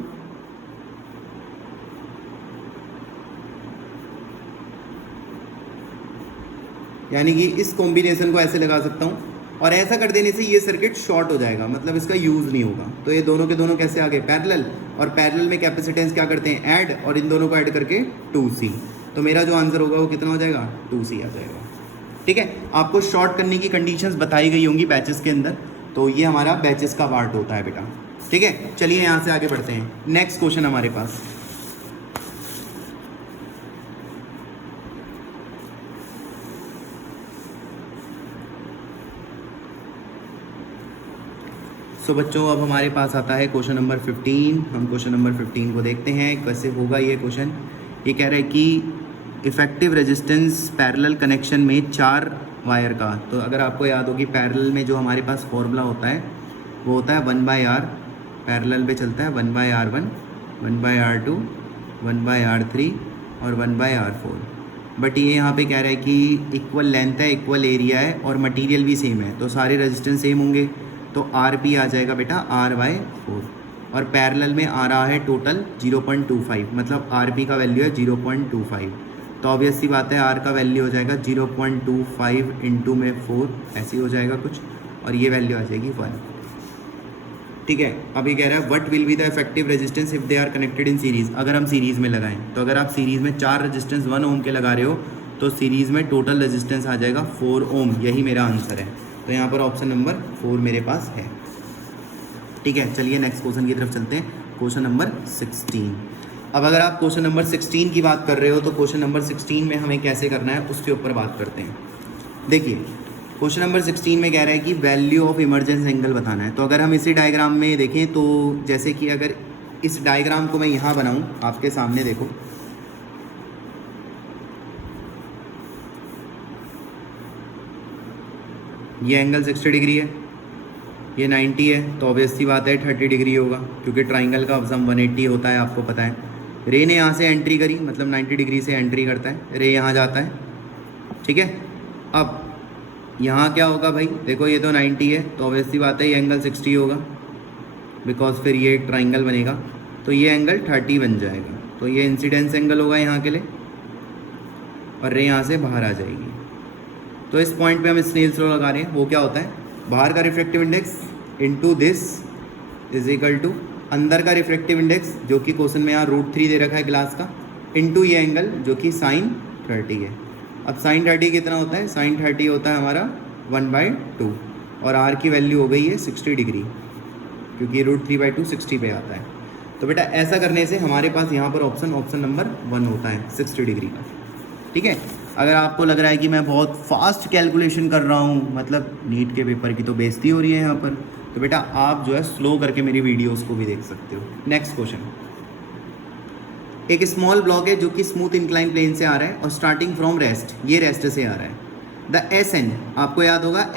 यानी कि इस कॉम्बिनेशन को ऐसे लगा सकता हूँ, और ऐसा कर देने से ये सर्किट शॉर्ट हो जाएगा, मतलब इसका यूज़ नहीं होगा। तो ये दोनों के दोनों कैसे आ गए, पैरेलल, और पैरेलल में कैपेसिटेंस क्या करते हैं, ऐड, और इन दोनों को ऐड करके 2C। तो मेरा जो आंसर होगा वो कितना हो जाएगा, 2C आ जाएगा। ठीक है, आपको शॉर्ट करने की कंडीशंस बताई गई होंगी बैचेस के अंदर, तो ये हमारा बैचेस का पार्ट होता है बेटा। ठीक है, चलिए यहाँ से आगे बढ़ते हैं। नेक्स्ट क्वेश्चन हमारे पास, सो बच्चों अब हमारे पास आता है क्वेश्चन नंबर 15। हम क्वेश्चन नंबर 15 को देखते हैं कैसे होगा ये क्वेश्चन। ये कह रहा है कि इफेक्टिव रेजिस्टेंस पैरेलल कनेक्शन में 4 वायर का, तो अगर आपको याद होगी पैरेलल में जो हमारे पास फॉर्मूला होता है वो होता है 1/r, पैरेलल पे चलता है 1/r1, 1/r2, 1/r3 और 1/r4। बट ये यहाँ पे कह रहा है कि इक्वल लेंथ है, इक्वल एरिया है और मटेरियल भी सेम है, तो सारे रेजिस्टेंस सेम होंगे, तो RP आ जाएगा बेटा R/4, और पैरेलल में आ रहा है टोटल 0.25, मतलब RP का वैल्यू है 0.25। तो ऑब्वियस सी बात है R का वैल्यू हो जाएगा 0.25 इंटू में 4, ऐसे ही हो जाएगा कुछ, और ये वैल्यू आ जाएगी 1। ठीक है, अभी कह रहा है what will be the effective resistance if they are connected in series. अगर हम सीरीज़ में लगाएं, तो अगर आप सीरीज़ में 4 रेजिस्टेंस 1 ओम के लगा रहे हो तो सीरीज़ में टोटल रेजिस्टेंस आ जाएगा 4 ओम। यही मेरा आंसर है, तो यहाँ पर ऑप्शन नंबर 4 मेरे पास है। ठीक है, चलिए नेक्स्ट क्वेश्चन की तरफ चलते हैं, क्वेश्चन नंबर 16। अब अगर आप क्वेश्चन नंबर 16 की बात कर रहे हो तो क्वेश्चन नंबर 16 में हमें कैसे करना है उसके ऊपर बात करते हैं। देखिए क्वेश्चन नंबर 16 में कह रहा है कि वैल्यू ऑफ इमरजेंस एंगल बताना है। तो अगर हम इसी डायग्राम में देखें तो जैसे कि अगर इस डायग्राम को मैं यहाँ बनाऊँ आपके सामने, देखो ये एंगल 60 डिग्री है, ये 90 है, तो ऑब्वियस सी बात है 30 डिग्री होगा, क्योंकि ट्राइंगल का सम 180 होता है, आपको पता है। रे ने यहाँ से एंट्री करी, मतलब 90 डिग्री से एंट्री करता है, रे यहाँ जाता है। ठीक है, अब यहाँ क्या होगा भाई, देखो ये तो 90 है, तो ऑब्वियस सी बात है ये एंगल 60 होगा, बिकॉज फिर ये एक ट्राइंगल बनेगा, तो ये एंगल 30 बन जाएगा। तो ये इंसिडेंस एंगल होगा यहाँ के लिए, और रे यहाँ से बाहर आ जाएगी। तो इस पॉइंट पे हम स्नेल्स लॉ लगा रहे हैं, वो क्या होता है, बाहर का refractive index into this is equal to अंदर का रिफ्रैक्टिव इंडेक्स, जो कि क्वेश्चन में यहाँ √3 दे रखा है ग्लास का, इनटू ये एंगल जो कि sin 30 है। अब sin 30 कितना होता है, sin 30 होता है हमारा 1/2, और r की वैल्यू हो गई है 60 डिग्री, क्योंकि √3/2 60 पे आता है। तो बेटा ऐसा करने से हमारे पास यहाँ पर ऑप्शन नंबर 1 होता है 60 डिग्री का। ठीक है, अगर आपको लग रहा है कि मैं बहुत फास्ट कैलकुलेशन कर रहा हूँ, मतलब नीट के पेपर की तो बेइज्जती हो रही है यहाँ पर, तो बेटा आप जो है स्लो करके मेरी वीडियोस को भी देख सकते हो। नेक्स्ट क्वेश्चन, एक स्मॉल ब्लॉक है जो कि स्मूथ इंक्लाइन प्लेन से आ रहा है और स्टार्टिंग फ्रॉम रेस्ट, ये रेस्ट से आ रहा है। द SN आपको याद होगा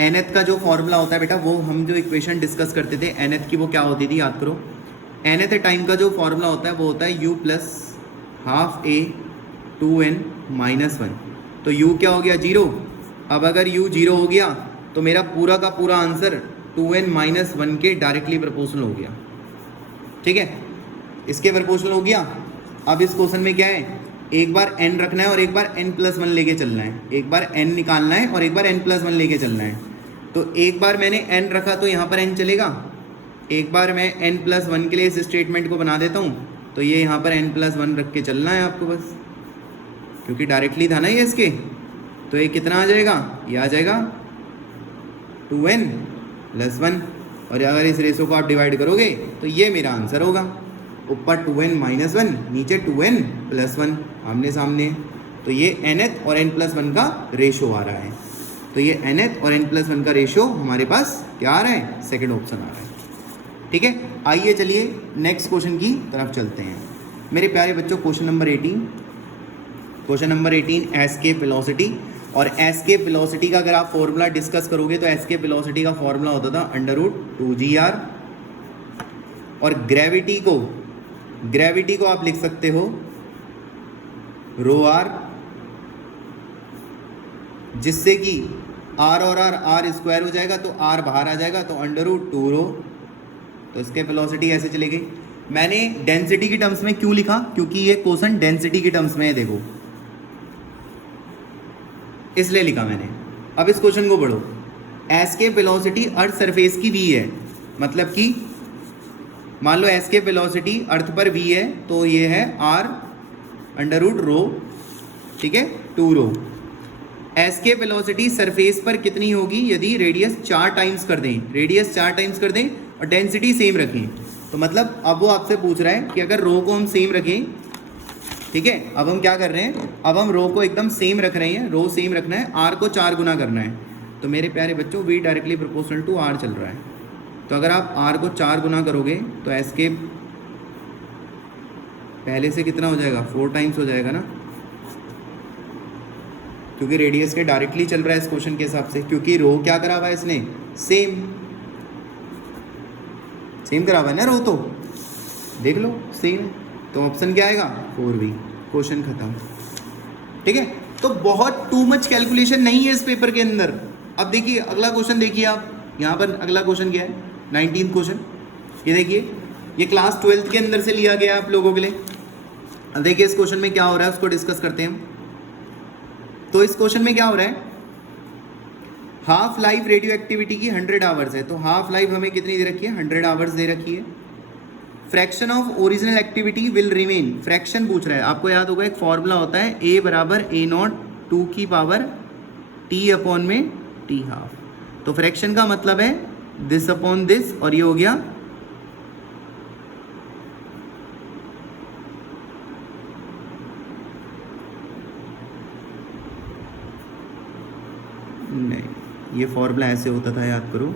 nth का जो फॉर्मूला होता है बेटा, वो हम जो इक्वेशन डिस्कस करते थे nth की, वो क्या होती थी याद करो। nth टाइम का जो फॉर्मूला होता है वो होता है u + ½ a 2n - 1। तो u क्या हो गया, 0। अब अगर u 0 हो गया तो मेरा पूरा का पूरा आंसर 2n - 1 के डायरेक्टली प्रोपोर्शनल हो गया। ठीक है, इसके प्रोपोर्शनल हो गया। अब इस क्वेश्चन में क्या है, एक बार n रखना है और एक बार n+1 लेके चलना है, एक बार n निकालना है और एक बार n+1 लेके चलना है। तो एक बार मैंने n रखा तो यहाँ पर n चलेगा, एक बार मैं n+1 के लिए इस स्टेटमेंट को बना देता हूँ, तो ये यहाँ पर n+1 रख के चलना है आपको बस, क्योंकि डायरेक्टली था ना ये इसके। तो ये कितना आ जाएगा, ये आ जाएगा 2n+1, और अगर इस रेशो को आप डिवाइड करोगे तो ये मेरा आंसर होगा। ऊपर 2n - 1, नीचे 2n+1 आमने सामने, तो ये nth और n+1 का रेशो आ रहा है। तो ये nth और n+1 का रेशो हमारे पास क्या आ रहा है, सेकंड ऑप्शन आ रहा है। ठीक है, आइए चलिए नेक्स्ट क्वेश्चन की तरफ चलते हैं मेरे प्यारे बच्चों। Question number 18 escape velocity. और एस्केप वेलोसिटी का अगर आप फॉर्मूला डिस्कस करोगे तो एस्केप वेलोसिटी का फॉर्मूला होता था √2gr, और ग्रेविटी को आप लिख सकते हो ρr, जिससे कि r और r स्क्वायर हो जाएगा, तो r बाहर आ जाएगा, तो √2ρ। तो इसके वेलोसिटी ऐसे चलेगी। मैंने डेंसिटी की टर्म्स में क्यों लिखा, क्योंकि ये क्वेश्चन डेंसिटी की टर्म्स में है। देखो इसलिए लिखा मैंने। अब इस क्वेश्चन को पढ़ो। एस्केप वेलोसिटी अर्थ सरफेस की v है, मतलब कि मान लो एस्केप वेलोसिटी अर्थ पर v है, तो ये है r अंडर रूट रो, ठीक है, 2 रो। एस्केप वेलोसिटी सरफेस पर कितनी होगी यदि रेडियस 4 टाइम्स कर दें, रेडियस 4 टाइम्स कर दें और डेंसिटी सेम रखें। तो मतलब अब वो आपसे पूछ रहा है कि अगर रो को हम सेम रखें, ठीक है, अब हम क्या कर रहे हैं, अब हम रो को एकदम सेम रख रहे हैं, रो सेम रखना है, आर को 4 गुना करना है। तो मेरे प्यारे बच्चों v directly proportional to R चल रहा है, तो अगर आप आर को 4 गुना करोगे तो एस्केप पहले से कितना हो जाएगा, 4 टाइम्स हो जाएगा ना, क्योंकि रेडियस के डायरेक्टली चल रहा है इस क्वेश्चन के हिसाब से, क्योंकि रो क्या करा हुआ है इसने, सेम करा हुआ है ना रो, तो देख लो सेम, तो ऑप्शन क्या आएगा 4B। क्वेश्चन खत्म, ठीक है। तो बहुत टू मच कैलकुलेशन नहीं है इस पेपर के अंदर। अब देखिए अगला क्वेश्चन, देखिए आप यहाँ पर अगला क्वेश्चन क्या है, 19th क्वेश्चन, ये देखिए, ये क्लास 12th के अंदर से लिया गया आप लोगों के लिए। अब देखिए इस क्वेश्चन में क्या हो रहा है उसको डिस्कस करते हैं हम। तो इस क्वेश्चन में क्या हो रहा है, हाफ लाइफ रेडियो एक्टिविटी की 100 आवर्स है, तो हाफ लाइफ हमें कितनी दे रखी है, 100 आवर्स दे रखी है। Fraction of original activity will remain, fraction पूछ रहा है, आपको याद होगा एक फॉर्मूला होता है a बराबर a0 2 की पावर t अपॉन में t हाफ। तो फ्रैक्शन का मतलब है दिस अपॉन दिस, और ये हो गया नहीं, ये फॉर्मूला ऐसे होता था, याद करो,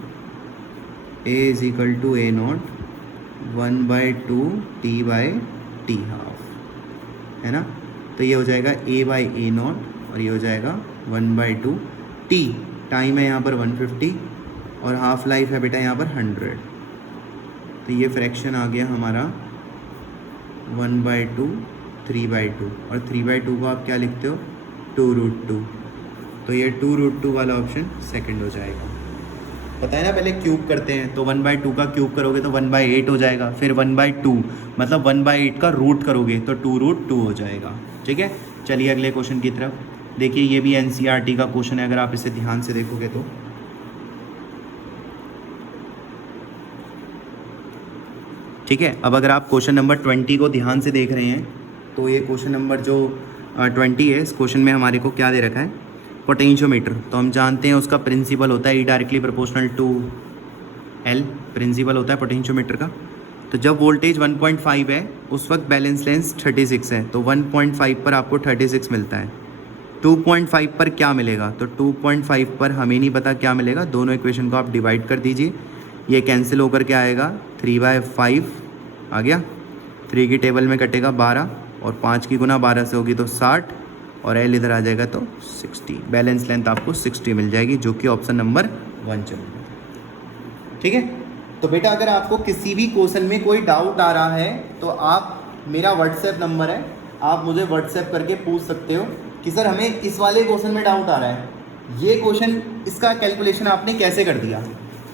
a is equal to a0 1/2 t/t half, है ना। तो ये हो जाएगा a/a0 और ये हो जाएगा 1/2 t, टाइम है यहाँ पर 150 और हाफ लाइफ है बेटा यहाँ पर 100। तो ये फ्रैक्शन आ गया हमारा 1/2 3/2, और 3/2 को आप क्या लिखते हो, 2√2। तो ये 2√2 वाला ऑप्शन सेकंड हो जाएगा। पता है ना, पहले क्यूब करते हैं, तो 1/2 का क्यूब करोगे तो 1/8 हो जाएगा, फिर 1/2 मतलब 1/8 का रूट करोगे तो 2√2 हो जाएगा, ठीक है। चलिए अगले क्वेश्चन की तरफ देखिए, ये भी NCERT का क्वेश्चन है, अगर आप इसे ध्यान से देखोगे तो। ठीक है, अब अगर आप क्वेश्चन नंबर 20 को ध्यान से देख रहे हैं तो ये क्वेश्चन नंबर जो 20 है, इस क्वेश्चन में हमारे को क्या दे रखा है, पोटेंशियोमीटर। तो हम जानते हैं उसका प्रिंसिपल होता है E directly proportional to L, principle होता है पोटेंशियोमीटर का। तो जब वोल्टेज 1.5 है उस वक्त बैलेंस लेंस 36 है, तो 1.5 पर आपको 36 मिलता है। 2.5 पर क्या मिलेगा, तो 2.5 पर हमें नहीं पता क्या मिलेगा, दोनों इक्वेशन को आप डिवाइड कर दीजिए, ये कैंसिल होकर के आएगा 3/5 आ गया, 3 की टेबल में कटेगा 12 और 5 की गुना 12 से होगी तो 60 और L इधर आ जाएगा तो 60। बैलेंस लेंथ आपको 60 मिल जाएगी, जो कि ऑप्शन नंबर 1 चलेगा, ठीक है। तो बेटा अगर आपको किसी भी क्वेश्चन में कोई डाउट आ रहा है तो आप, मेरा व्हाट्सएप नंबर है, आप मुझे व्हाट्सएप करके पूछ सकते हो कि सर हमें इस वाले क्वेश्चन में डाउट आ रहा है, ये क्वेश्चन इसका कैलकुलेशन आपने कैसे कर दिया,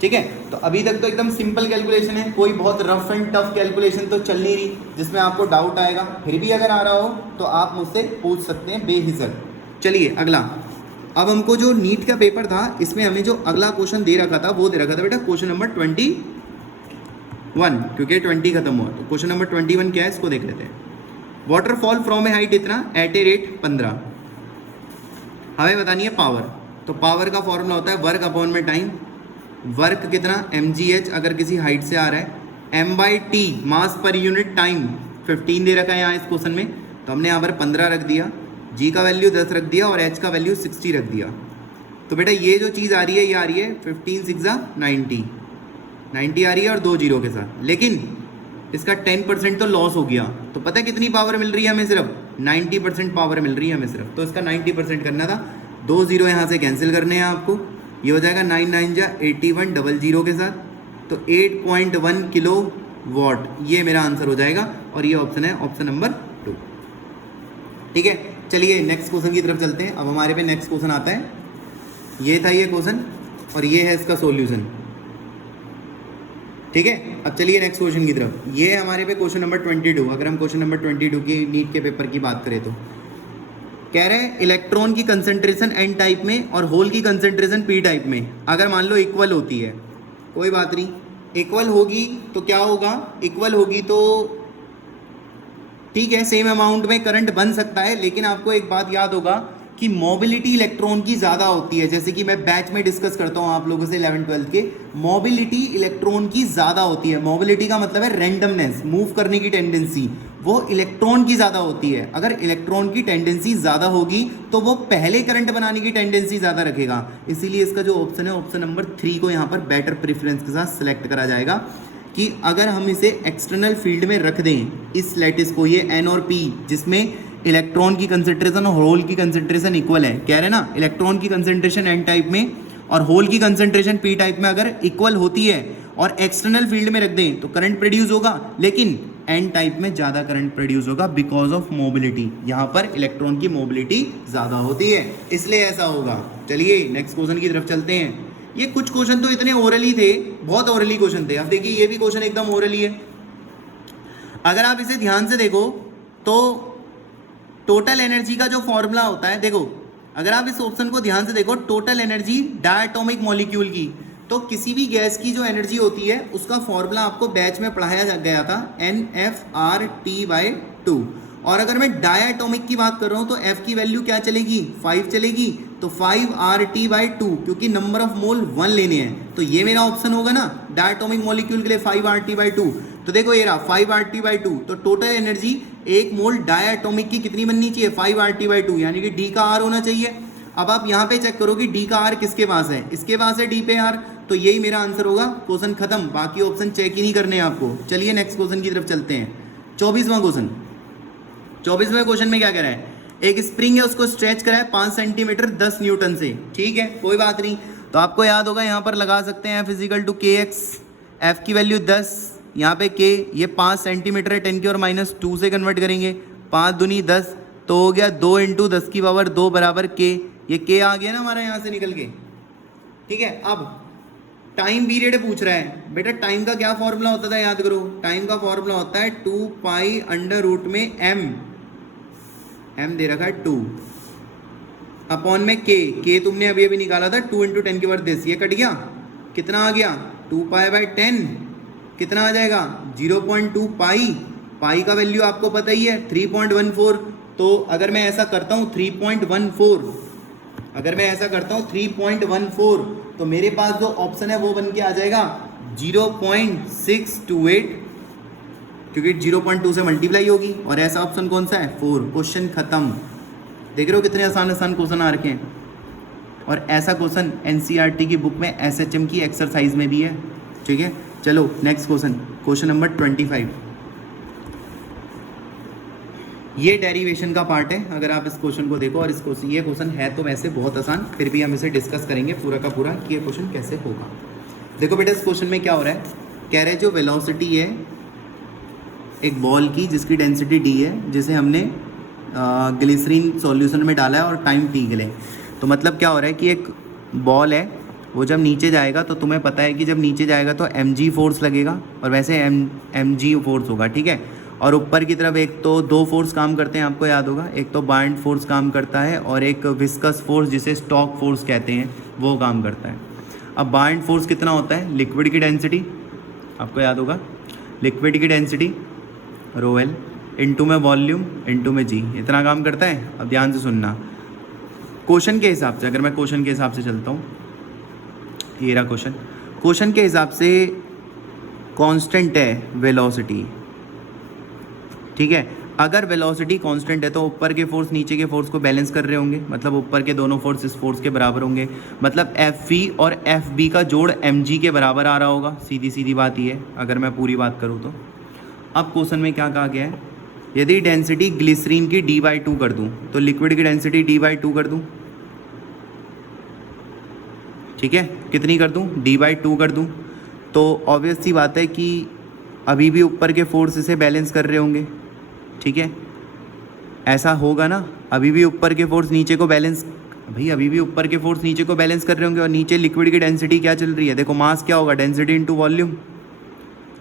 ठीक है। तो अभी तक तो एकदम सिंपल कैलकुलेशन है, कोई बहुत रफ एंड टफ कैलकुलेशन तो चल नहीं रही जिसमें आपको डाउट आएगा। फिर भी अगर आ रहा हो तो आप मुझसे पूछ सकते हैं बेहिचक। चलिए अगला, अब हमको जो नीट का पेपर था इसमें हमें जो अगला क्वेश्चन दे रखा था वो दे रखा था बेटा क्वेश्चन नंबर 21, क्योंकि 20 खत्म हुआ, तो क्वेश्चन नंबर 21 क्या है इसको देख लेते हैं। वाटरफॉल फ्रॉम ए हाइट इतना एट ए रेट 15, हमें बतानी है पावर। तो पावर का फॉर्मूला होता है वर्क अपॉन में टाइम, वर्क कितना mgh अगर किसी हाइट से आ रहा है, m/t मास पर यूनिट टाइम 15 दे रखा है यहाँ इस क्वेश्चन में, तो हमने यहाँ पर 15 रख दिया, g का वैल्यू 10 रख दिया और h का वैल्यू 60 रख दिया। तो बेटा ये जो चीज़ आ रही है ये आ रही है 15 6 90 आ रही है और 2 जीरो के साथ, लेकिन इसका 10% तो लॉस हो गया। तो पता है कितनी पावर मिल रही है हमें, सिर्फ 90% पावर मिल रही है हमें सिर्फ, तो इसका 90% करना था। 2 जीरो यहाँ से कैंसिल करने हैं आपको, ये हो जाएगा 9 9 जा 81 डबल जीरो के साथ, तो 8.1 किलो वॉट, ये मेरा आंसर हो जाएगा और ये ऑप्शन है ऑप्शन नंबर 2, ठीक है। चलिए नेक्स्ट क्वेश्चन की तरफ चलते हैं। अब हमारे पे नेक्स्ट क्वेश्चन आता है, ये था ये क्वेश्चन और ये है इसका सॉल्यूशन, ठीक है। अब चलिए नेक्स्ट क्वेश्चन की तरफ, ये है हमारे पे क्वेश्चन नंबर 22। अगर हम क्वेश्चन नंबर 22 की नीट के पेपर की बात करें कह रहे हैं इलेक्ट्रॉन की कंसंट्रेशन एन टाइप में और होल की कंसंट्रेशन पी टाइप में अगर मान लो इक्वल होती है, कोई बात नहीं, इक्वल होगी तो क्या होगा, इक्वल होगी तो ठीक है सेम अमाउंट में करंट बन सकता है, लेकिन आपको एक बात याद होगा कि मोबिलिटी इलेक्ट्रॉन की ज़्यादा होती है। जैसे कि मैं बैच में डिस्कस करता हूँ आप लोगों से 11th-12th के, मोबिलिटी इलेक्ट्रॉन की ज़्यादा होती है। मोबिलिटी का मतलब है रैंडमनेस, मूव करने की टेंडेंसी, वो इलेक्ट्रॉन की ज़्यादा होती है। अगर इलेक्ट्रॉन की टेंडेंसी ज़्यादा होगी तो वो पहले करंट बनाने की टेंडेंसी ज़्यादा रखेगा। इसीलिए इसका जो ऑप्शन है, ऑप्शन नंबर 3 को यहाँ पर बेटर प्रेफरेंस के साथ सिलेक्ट करा जाएगा कि अगर हम इसे एक्सटर्नल फील्ड में रख दें, इस लैटिस को, ये एन और पी, जिसमें इलेक्ट्रॉन की कंसंट्रेशन और होल की कंसंट्रेशन इक्वल है, कह रहे ना इलेक्ट्रॉन की कंसंट्रेशन एन टाइप में और होल की कंसंट्रेशन पी टाइप में अगर इक्वल होती है और एक्सटर्नल फील्ड में रख दें तो करंट प्रोड्यूस होगा, लेकिन एन टाइप में ज़्यादा करंट प्रोड्यूस होगा बिकॉज ऑफ मोबिलिटी। यहाँ पर इलेक्ट्रॉन की मोबिलिटी ज़्यादा होती है, इसलिए ऐसा होगा। चलिए नेक्स्ट क्वेश्चन की तरफ चलते हैं। ये कुछ क्वेश्चन तो इतने ओरली थे, बहुत ओरली क्वेश्चन थे। अब देखिए ये भी क्वेश्चन एकदम ओरली है। अगर आप इसे ध्यान से देखो तो टोटल एनर्जी का जो फॉर्मूला होता है, देखो अगर आप इस ऑप्शन को ध्यान से देखो, टोटल एनर्जी डायटोमिक मॉलिक्यूल की, तो किसी भी गैस की जो एनर्जी होती है उसका फॉर्मूला आपको बैच में पढ़ाया गया था, NFRT/2। और अगर मैं डायटोमिक की बात कर रहा हूँ तो F की वैल्यू क्या चलेगी, 5 चलेगी, तो 5RT/2, क्योंकि नंबर ऑफ मोल 1 लेने हैं, तो ये मेरा ऑप्शन होगा ना डायटोमिक मॉलिक्यूल के लिए 5RT/2। तो देखो ये रहा 5RT/2, तो टोटल एनर्जी एक मोल डायटोमिक की कितनी बननी चाहिए, 5RT/2, यानी कि D का R होना चाहिए। अब आप यहाँ पे चेक करो कि D का R किसके पास है, इसके पास है D पे R, तो यही मेरा आंसर होगा। क्वेश्चन खत्म, बाकी ऑप्शन चेक ही नहीं करने आपको। चलिए नेक्स्ट क्वेश्चन की तरफ चलते हैं। 24वां क्वेश्चन। 24वें क्वेश्चन में क्या कह रहा है, एक स्प्रिंग है उसको स्ट्रेच करा है 5 सेंटीमीटर 10 न्यूटन से, ठीक है कोई बात नहीं। तो आपको याद होगा यहाँ पर लगा सकते हैं F=kx, F की वैल्यू 10, यहाँ पे k, ये 5 सेंटीमीटर है, 10⁻² से कन्वर्ट करेंगे, 5 दूनी 10, तो हो गया 2 × 10⁻2 बराबर k। ये k आ गया ना हमारा यहाँ से निकल के, ठीक है। अब टाइम पीरियड पूछ रहा है, बेटा टाइम का क्या फॉर्मूला होता था याद करो, टाइम का फॉर्मूला होता है 2π√m, m दे रखा है 2 अपॉन में k तुमने अभी अभी निकाला था 2 × 10⁻10, ये कट गया, कितना आ गया 2π/10, कितना आ जाएगा 0.2 पाई का वैल्यू आपको पता ही है 3.14। तो अगर मैं ऐसा करता हूँ 3.14, अगर मैं ऐसा करता हूँ 3.14, तो मेरे पास जो ऑप्शन है वो बन के आ जाएगा 0.628, क्योंकि 0.2 से मल्टीप्लाई होगी, और ऐसा ऑप्शन कौन सा है 4। क्वेश्चन खत्म। देख रहे हो कितने आसान आसान क्वेश्चन आ रखे हैं, और ऐसा क्वेश्चन NCERT की बुक में SHM की एक्सरसाइज में भी है, ठीक है। चलो नेक्स्ट क्वेश्चन, क्वेश्चन नंबर 25। ये डेरिवेशन का पार्ट है, अगर आप इस क्वेश्चन को देखो, और इस क्वेश्चन, ये क्वेश्चन है तो वैसे बहुत आसान, फिर भी हम इसे डिस्कस करेंगे पूरा का पूरा कि ये क्वेश्चन कैसे होगा। देखो बेटा इस क्वेश्चन में क्या हो रहा है, कह रहे हैं जो वेलोसिटी है एक बॉल की जिसकी डेंसिटी d है, जिसे हमने ग्लिसरीन सॉल्यूशन में डाला है और टाइम t के लिए। तो मतलब क्या हो रहा है कि एक बॉल है, वो जब नीचे जाएगा तो तुम्हें पता है कि जब नीचे जाएगा तो mg फोर्स लगेगा, और वैसे mg फोर्स होगा, ठीक है। और ऊपर की तरफ एक तो 2 फोर्स काम करते हैं, आपको याद होगा, एक तो बाइंड फोर्स काम करता है और एक विस्कस फोर्स जिसे स्टॉक फोर्स कहते हैं वो काम करता है। अब बाइंड फोर्स कितना होता है, लिक्विड की डेंसिटी आपको याद होगा, लिक्विड की डेंसिटी ρl इनटू में वॉल्यूम इनटू में g, इतना काम करता है। अब ध्यान से सुनना, क्वेश्चन के हिसाब से, अगर मैं क्वेश्चन के हिसाब से चलता हूँ, ये रहा क्वेश्चन, क्वेश्चन के हिसाब से कांस्टेंट है वेलोसिटी, ठीक है। अगर वेलोसिटी कांस्टेंट है तो ऊपर के फोर्स नीचे के फोर्स को बैलेंस कर रहे होंगे, मतलब ऊपर के दोनों फोर्स इस फोर्स के बराबर होंगे, मतलब Fv और Fb का जोड़ mg के बराबर आ रहा होगा, सीधी सीधी बात ही है अगर मैं पूरी बात करूँ तो। अब क्वेश्चन में क्या कहा गया है, यदि डेंसिटी ग्लिसरीन की d/2 कर दूँ तो लिक्विड की डेंसिटी d/2 कर दूँ, ठीक है, कितनी कर दूँ d/2 कर दूँ, तो ऑब्वियस सी बात है कि अभी भी ऊपर के फोर्स इसे बैलेंस कर रहे होंगे, ठीक है, ऐसा होगा ना, अभी भी ऊपर के फोर्स नीचे को बैलेंस, भाई अभी भी ऊपर के फोर्स नीचे को बैलेंस कर रहे होंगे, और नीचे लिक्विड की डेंसिटी क्या चल रही है, देखो मास क्या होगा, डेंसिटी इनटू वॉल्यूम,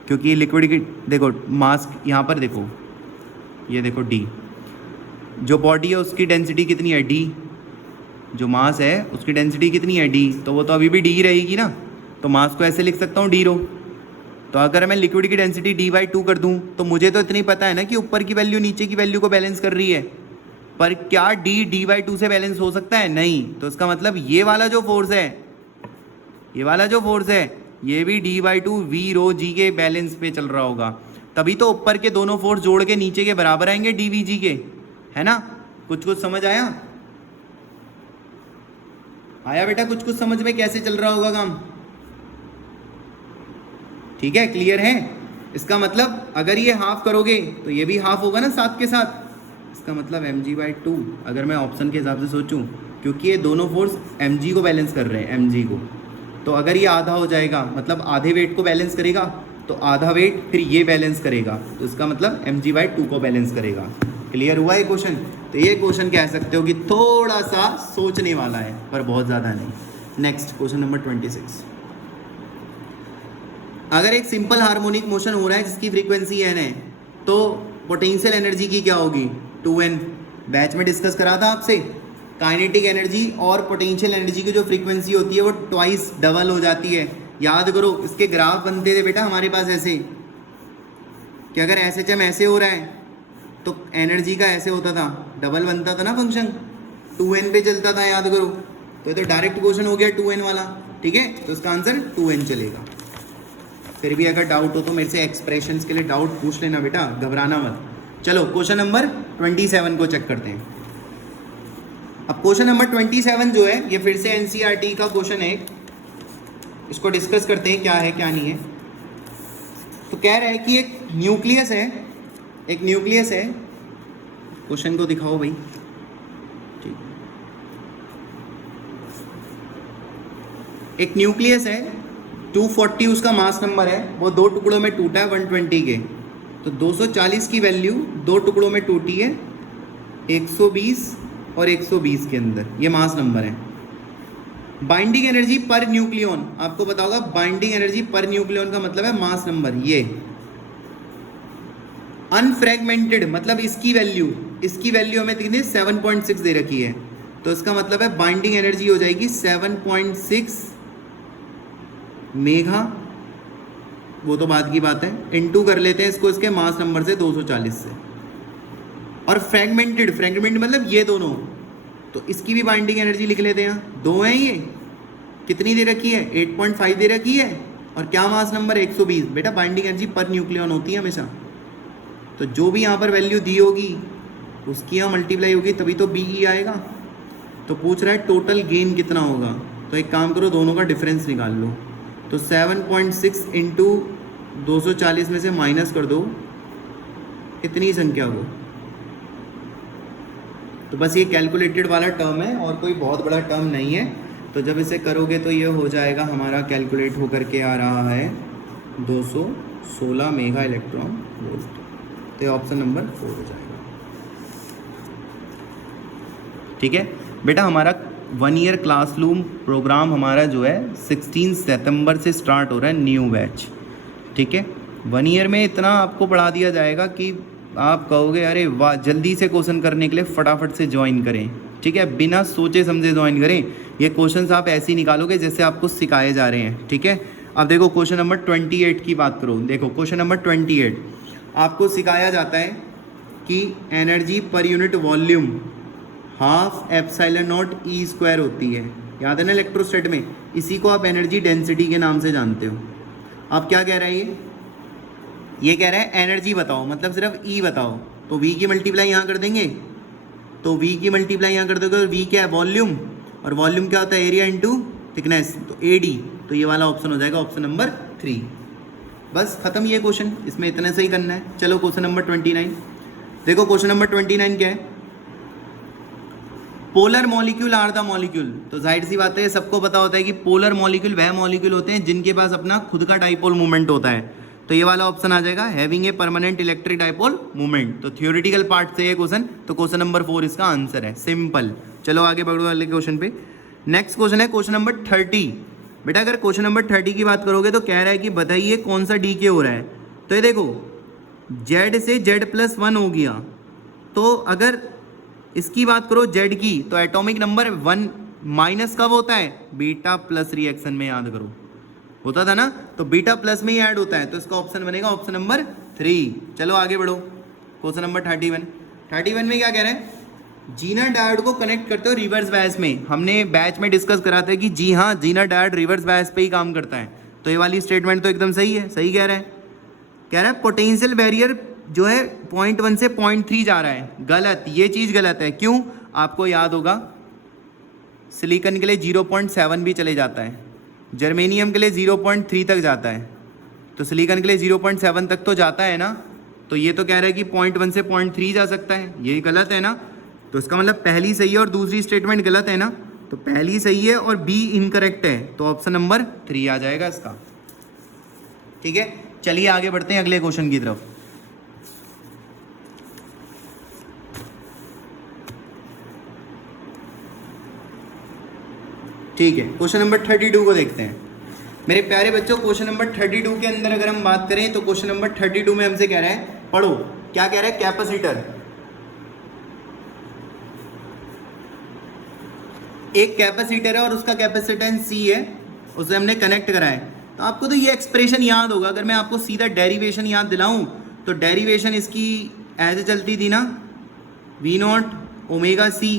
क्योंकि लिक्विड की, देखो मास यहाँ पर देखो, ये देखो d, जो बॉडी है उसकी डेंसिटी कितनी है, डी। जो मास है उसकी डेंसिटी कितनी है, डी। तो वो तो अभी भी डी रहेगी ना, तो मास को ऐसे लिख सकता हूँ डी रो। तो अगर मैं लिक्विड की डेंसिटी d/2 कर दूँ तो मुझे तो इतनी पता है ना कि ऊपर की वैल्यू नीचे की वैल्यू को बैलेंस कर रही है, पर क्या d d/2 से बैलेंस हो सकता है, नहीं। तो इसका मतलब ये वाला जो फोर्स है, ये वाला जो फोर्स है, ये भी d/2 v रो g के बैलेंस पे चल रहा होगा, तभी तो ऊपर के दोनों फोर्स जोड़ के नीचे के बराबर आएंगे dvg के, है ना। कुछ कुछ समझ आया? आया बेटा कुछ कुछ समझ में कैसे चल रहा होगा काम? ठीक है, क्लियर है। इसका मतलब अगर ये हाफ करोगे तो ये भी हाफ होगा ना साथ के साथ। इसका मतलब mg/2 अगर मैं ऑप्शन के हिसाब से सोचूं, क्योंकि ये दोनों फोर्स mg को बैलेंस कर रहे हैं, mg को, तो अगर ये आधा हो जाएगा मतलब आधे वेट को बैलेंस करेगा, तो आधा वेट फिर ये बैलेंस करेगा, तो इसका मतलब mg/2 को बैलेंस करेगा। क्लियर हुआ ये क्वेश्चन? तो ये क्वेश्चन कह सकते हो कि थोड़ा सा सोचने वाला है, पर बहुत ज़्यादा नहीं। Next question number 26। अगर एक सिंपल हार्मोनिक मोशन हो रहा है जिसकी फ्रीक्वेंसी n है, तो पोटेंशियल एनर्जी की क्या होगी, 2n। बैच में डिस्कस करा था आपसे, काइनेटिक एनर्जी और पोटेंशियल एनर्जी की जो फ्रीक्वेंसी होती है वो ट्वाइस डबल हो जाती है। याद करो, इसके ग्राफ बनते थे बेटा हमारे पास ऐसे कि अगर SHM ऐसे हो रहा है तो एनर्जी का ऐसे होता था, डबल बनता था ना फंक्शन, 2n पे चलता था, याद करो। तो ये तो डायरेक्ट क्वेश्चन हो गया 2n वाला, ठीक है। तो इसका आंसर 2n चलेगा। फिर भी अगर डाउट हो तो मेरे से एक्सप्रेशंस के लिए डाउट पूछ लेना बेटा, घबराना मत। चलो क्वेश्चन नंबर 27 को चेक करते हैं। अब क्वेश्चन नंबर 27 जो है ये फिर से NCERT का क्वेश्चन है, इसको डिस्कस करते हैं क्या है क्या नहीं है। तो कह रहा है कि एक न्यूक्लियस है, एक न्यूक्लियस है, क्वेश्चन को दिखाओ भाई, ठीक। एक न्यूक्लियस है, 240 उसका मास नंबर है, वो दो टुकड़ों में टूटा है 120 के, तो 240 की वैल्यू दो टुकड़ों में टूटी है 120 और 120 के अंदर, ये मास नंबर है। बाइंडिंग एनर्जी पर न्यूक्लियन, आपको पता होगा बाइंडिंग एनर्जी पर न्यूक्लियन का मतलब है मास नंबर, ये। अनफ्रैगमेंटेड मतलब इसकी वैल्यू हमें कितनी 7.6 दे रखी है, तो इसका मतलब है बाइंडिंग एनर्जी हो जाएगी 7.6 मेगा, वो तो बाद की बात है, इनटू कर लेते हैं इसको इसके मास नंबर से 240 से। और फ्रैगमेंटेड मतलब ये दोनों, तो इसकी भी बाइंडिंग एनर्जी लिख लेते हैं, दो हैं ये, कितनी दे रखी है 8.5 दे रखी है, और क्या मास नंबर 120। बेटा बाइंडिंग एनर्जी पर न्यूक्लियन होती है हमेशा, तो जो भी यहाँ पर वैल्यू दी होगी उसकी यहाँ मल्टीप्लाई होगी, तभी तो BE आएगा। तो पूछ रहा है टोटल गेन कितना होगा, तो एक काम करो दोनों का डिफरेंस निकाल लो, तो 7.6 इंटू 240 में से माइनस कर दो, इतनी संख्या हो। तो बस ये कैलकुलेटेड वाला टर्म है और कोई बहुत बड़ा टर्म नहीं है, तो जब इसे करोगे तो ये हो जाएगा हमारा, कैलकुलेट होकर के आ रहा है 216 मेगा इलेक्ट्रॉन वोल्ट। तो ऑप्शन नंबर 4 हो जाएगा, ठीक है बेटा। हमारा 1 ईयर क्लासरूम प्रोग्राम हमारा जो है 16 सितंबर से स्टार्ट हो रहा है, न्यू बैच, ठीक है। 1 ईयर में इतना आपको पढ़ा दिया जाएगा कि आप कहोगे अरे वाह, जल्दी से क्वेश्चन करने के लिए फटाफट से ज्वाइन करें, ठीक है, बिना सोचे समझे ज्वाइन करें। ये क्वेश्चंस आप ऐसे ही निकालोगे जैसे आपको सिखाए जा रहे हैं, ठीक है। अब देखो क्वेश्चन नंबर 28 की बात करो, देखो क्वेश्चन नंबर 28 आपको सिखाया जाता है कि energy per unit volume half epsilon not E² होती है, याद है ना इलेक्ट्रोस्टैट में, इसी को आप एनर्जी डेंसिटी के नाम से जानते हो। आप क्या कह रहा है ये कह रहा है एनर्जी बताओ, मतलब सिर्फ E बताओ, तो V की मल्टीप्लाई यहाँ कर देंगे, तो V की मल्टीप्लाई यहाँ कर दोगे, तो V क्या है वॉल्यूम, और वॉल्यूम क्या होता है एरिया इंटू थिकनेस, तो AD, तो ये वाला ऑप्शन हो जाएगा ऑप्शन नंबर 3। बस खत्म ये क्वेश्चन, इसमें इतना सही करना है। चलो क्वेश्चन नंबर 29 देखो, क्वेश्चन नंबर 29 क्या है, polar molecule are the molecule. तो जाहिर सी बात है सबको पता होता है कि पोलर मॉलिक्यूल वह मॉलिक्यूल होते हैं जिनके पास अपना खुद का डाइपोल मूवमेंट होता है, तो ये वाला ऑप्शन आ जाएगा having a permanent electric dipole movement. तो थ्योरेटिकल पार्ट से ये क्वेश्चन, तो क्वेश्चन नंबर 4 इसका आंसर है, सिंपल। चलो आगे बढ़ो अगले क्वेश्चन पे। नेक्स्ट क्वेश्चन है क्वेश्चन नंबर 30। बेटा अगर क्वेश्चन नंबर 30 की बात करोगे तो कह रहा है कि बताइए कौन सा डीके हो रहा है। तो ये देखो Z से Z+1 हो गया, तो अगर इसकी बात करो जेड की, तो एटॉमिक नंबर 1 माइनस कब होता है? बीटा प्लस रिएक्शन में, याद करो होता था ना, तो बीटा प्लस में ही ऐड होता है, तो इसका ऑप्शन बनेगा ऑप्शन नंबर 3। चलो आगे बढ़ो, क्वेश्चन नंबर 31 में क्या कह रहे हैं? जीना डायोड को कनेक्ट करते हो रिवर्स बायस में। हमने बैच में डिस्कस करा था कि जी हाँ, जीना डायोड रिवर्स बायस पे ही काम करता है, तो ये वाली स्टेटमेंट तो एकदम सही है। सही कह रहा है पोटेंशियल बैरियर जो है 0.1 से 0.3 जा रहा है, गलत, ये चीज़ गलत है। क्यों? आपको याद होगा सिलिकॉन के लिए 0.7 भी चले जाता है, जर्मेनियम के लिए 0.3 तक जाता है, तो सिलिकॉन के लिए 0.7 तक तो जाता है ना, तो ये तो कह रहा है कि 0.1 से 0.3 जा सकता है, ये गलत है ना। तो इसका मतलब पहली सही है और दूसरी स्टेटमेंट गलत है ना, तो पहली सही है और बी इनकरेक्ट है, तो ऑप्शन नंबर 3 आ जाएगा इसका। ठीक है, चलिए आगे बढ़ते हैं अगले क्वेश्चन की तरफ। ठीक है, क्वेश्चन नंबर 32 को देखते हैं मेरे प्यारे बच्चों। क्वेश्चन नंबर 32 के अंदर अगर हम बात करें तो क्वेश्चन नंबर 32 में हमसे कह रहा है, पढ़ो क्या कह रहा है? कैपेसिटर, एक कैपेसिटर है और उसका कैपेसिटेंस C है, उसे हमने कनेक्ट करा है। तो आपको तो ये एक्सप्रेशन याद होगा, अगर मैं आपको सीधा डेरिवेशन याद दिलाऊं तो डेरिवेशन इसकी ऐसे चलती थी ना, V0 omega C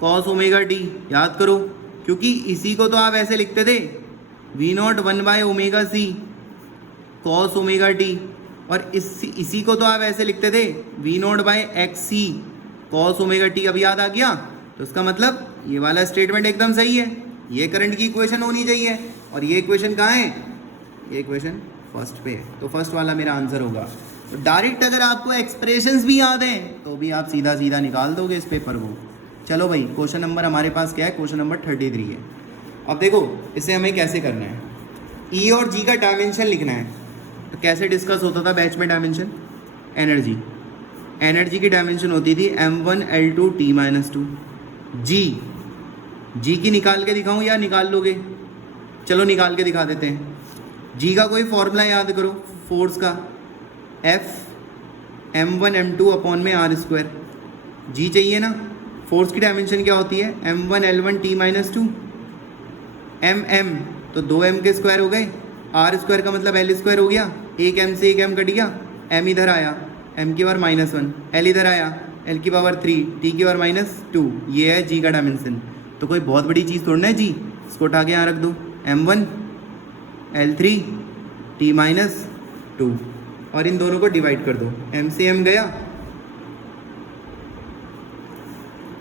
cos omega T, याद करो, क्योंकि इसी को तो आप ऐसे लिखते थे V0 1 by omega C cos omega T, और इसी को तो आप ऐसे लिखते थे V0 बाय एक्स सी कॉस ओमेगा टी। अब याद आ गया? तो इसका मतलब ये वाला स्टेटमेंट एकदम सही है, ये करंट की इक्वेशन होनी चाहिए, और ये इक्वेशन कहाँ है? ये इक्वेशन फर्स्ट पे है, तो फर्स्ट वाला मेरा आंसर होगा। तो डायरेक्ट अगर आपको एक्सप्रेशंस भी याद हैं तो भी आप सीधा सीधा निकाल दोगे इस पेपर को। चलो भाई, क्वेश्चन नंबर हमारे पास क्या है? क्वेश्चन नंबर 33 है। अब देखो इसे हमें कैसे करना है, ई और जी का डायमेंशन लिखना है। तो कैसे डिस्कस होता था बैच में डायमेंशन? एनर्जी की डायमेंशन होती थी m1 L2 T-2। जी की निकाल के दिखाऊं या निकाल लोगे? चलो निकाल के दिखा देते हैं। जी का कोई फॉर्मूला याद करो फोर्स का, F m1 m2 अपॉन में r²। जी चाहिए ना, फोर्स की डायमेंशन क्या होती है? m1 L1 T-2 mm, तो 2m के स्क्वायर हो गए, r² का मतलब L² हो गया, एक m से एक m कट गया, m इधर आया, m की पावर -1, L इधर आया, L की पावर 3, T की पावर -2, ये है जी का डायमेंशन। तो कोई बहुत बड़ी चीज़ थोड़ी ना है जी, इसको उठा के यहाँ रख दो, m1 L3 T-2, और इन दोनों को डिवाइड कर दो, m से m गया,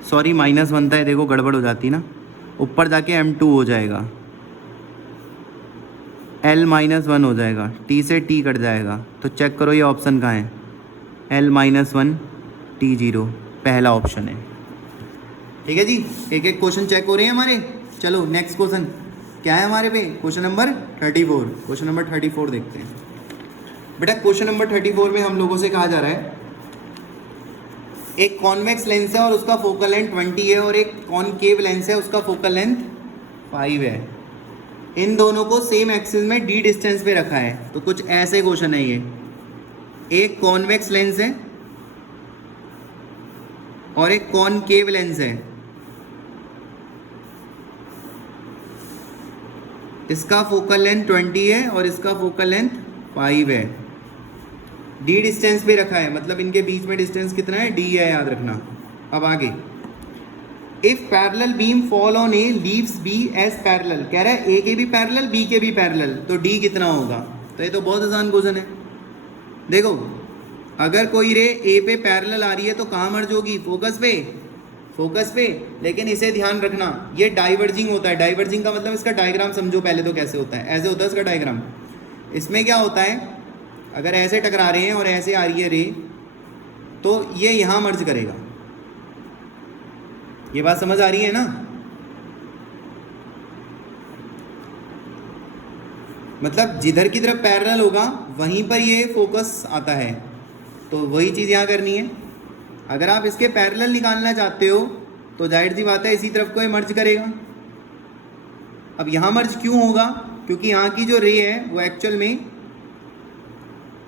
सॉरी माइनस बनता है, देखो गड़बड़ हो जाती ना, ऊपर जाके m2 हो जाएगा, L -1 हो जाएगा, T से T कट जाएगा। तो चेक करो ये ऑप्शन कहाँ है? L -1 T0 पहला ऑप्शन है। ठीक है जी, एक एक क्वेश्चन चेक हो रहे हैं हमारे। चलो नेक्स्ट क्वेश्चन क्या है हमारे पे? Question number 34। क्वेश्चन नंबर 34 देखते हैं बेटा। क्वेश्चन नंबर 34 में हम लोगों से कहा जा रहा है, एक कॉन्वेक्स लेंस है और उसका फोकल लेंथ 20 है, और एक कॉनकेव लेंस है उसका फोकल लेंथ 5 है। इन दोनों को सेम एक्सिस में d डिस्टेंस पे रखा है। तो कुछ ऐसे क्वेश्चन है ये, एक कॉन्वेक्स लेंस है और एक कॉनकेव लेंस है, इसका फोकल लेंथ 20 है और इसका फोकल लेंथ 5 है। d डिस्टेंस पे रखा है, मतलब इनके बीच में डिस्टेंस कितना है? d है, याद रखना। अब आगे, if parallel beam fall on a leaves be as parallel, कह रहा है ए के भी पैरेलल बी के भी पैरेलल, तो d कितना होगा? तो ये तो बहुत आसान क्वेश्चन है। देखो अगर कोई रे ए पे पैरेलल आ रही है तो कहाँ मर्ज होगी? फोकस पे। लेकिन इसे ध्यान रखना, ये डाइवर्जिंग होता है। डाइवर्जिंग का मतलब इसका डायग्राम समझो पहले तो कैसे होता है। ऐसे होता है इसका डायग्राम। इसमें क्या होता है, अगर ऐसे टकरा रहे हैं और ऐसे आ रही है रे, तो ये यहाँ मर्ज करेगा। ये बात समझ आ रही है ना? मतलब जिधर की तरफ पैरेलल होगा वहीं पर ये फोकस आता है, तो वही चीज़ यहाँ करनी है। अगर आप इसके पैरेलल निकालना चाहते हो तो जाहिर सी बात है इसी तरफ को ये मर्ज करेगा। अब यहाँ मर्ज क्यों होगा? क्योंकि यहाँ की जो रे है वो एक्चुअल में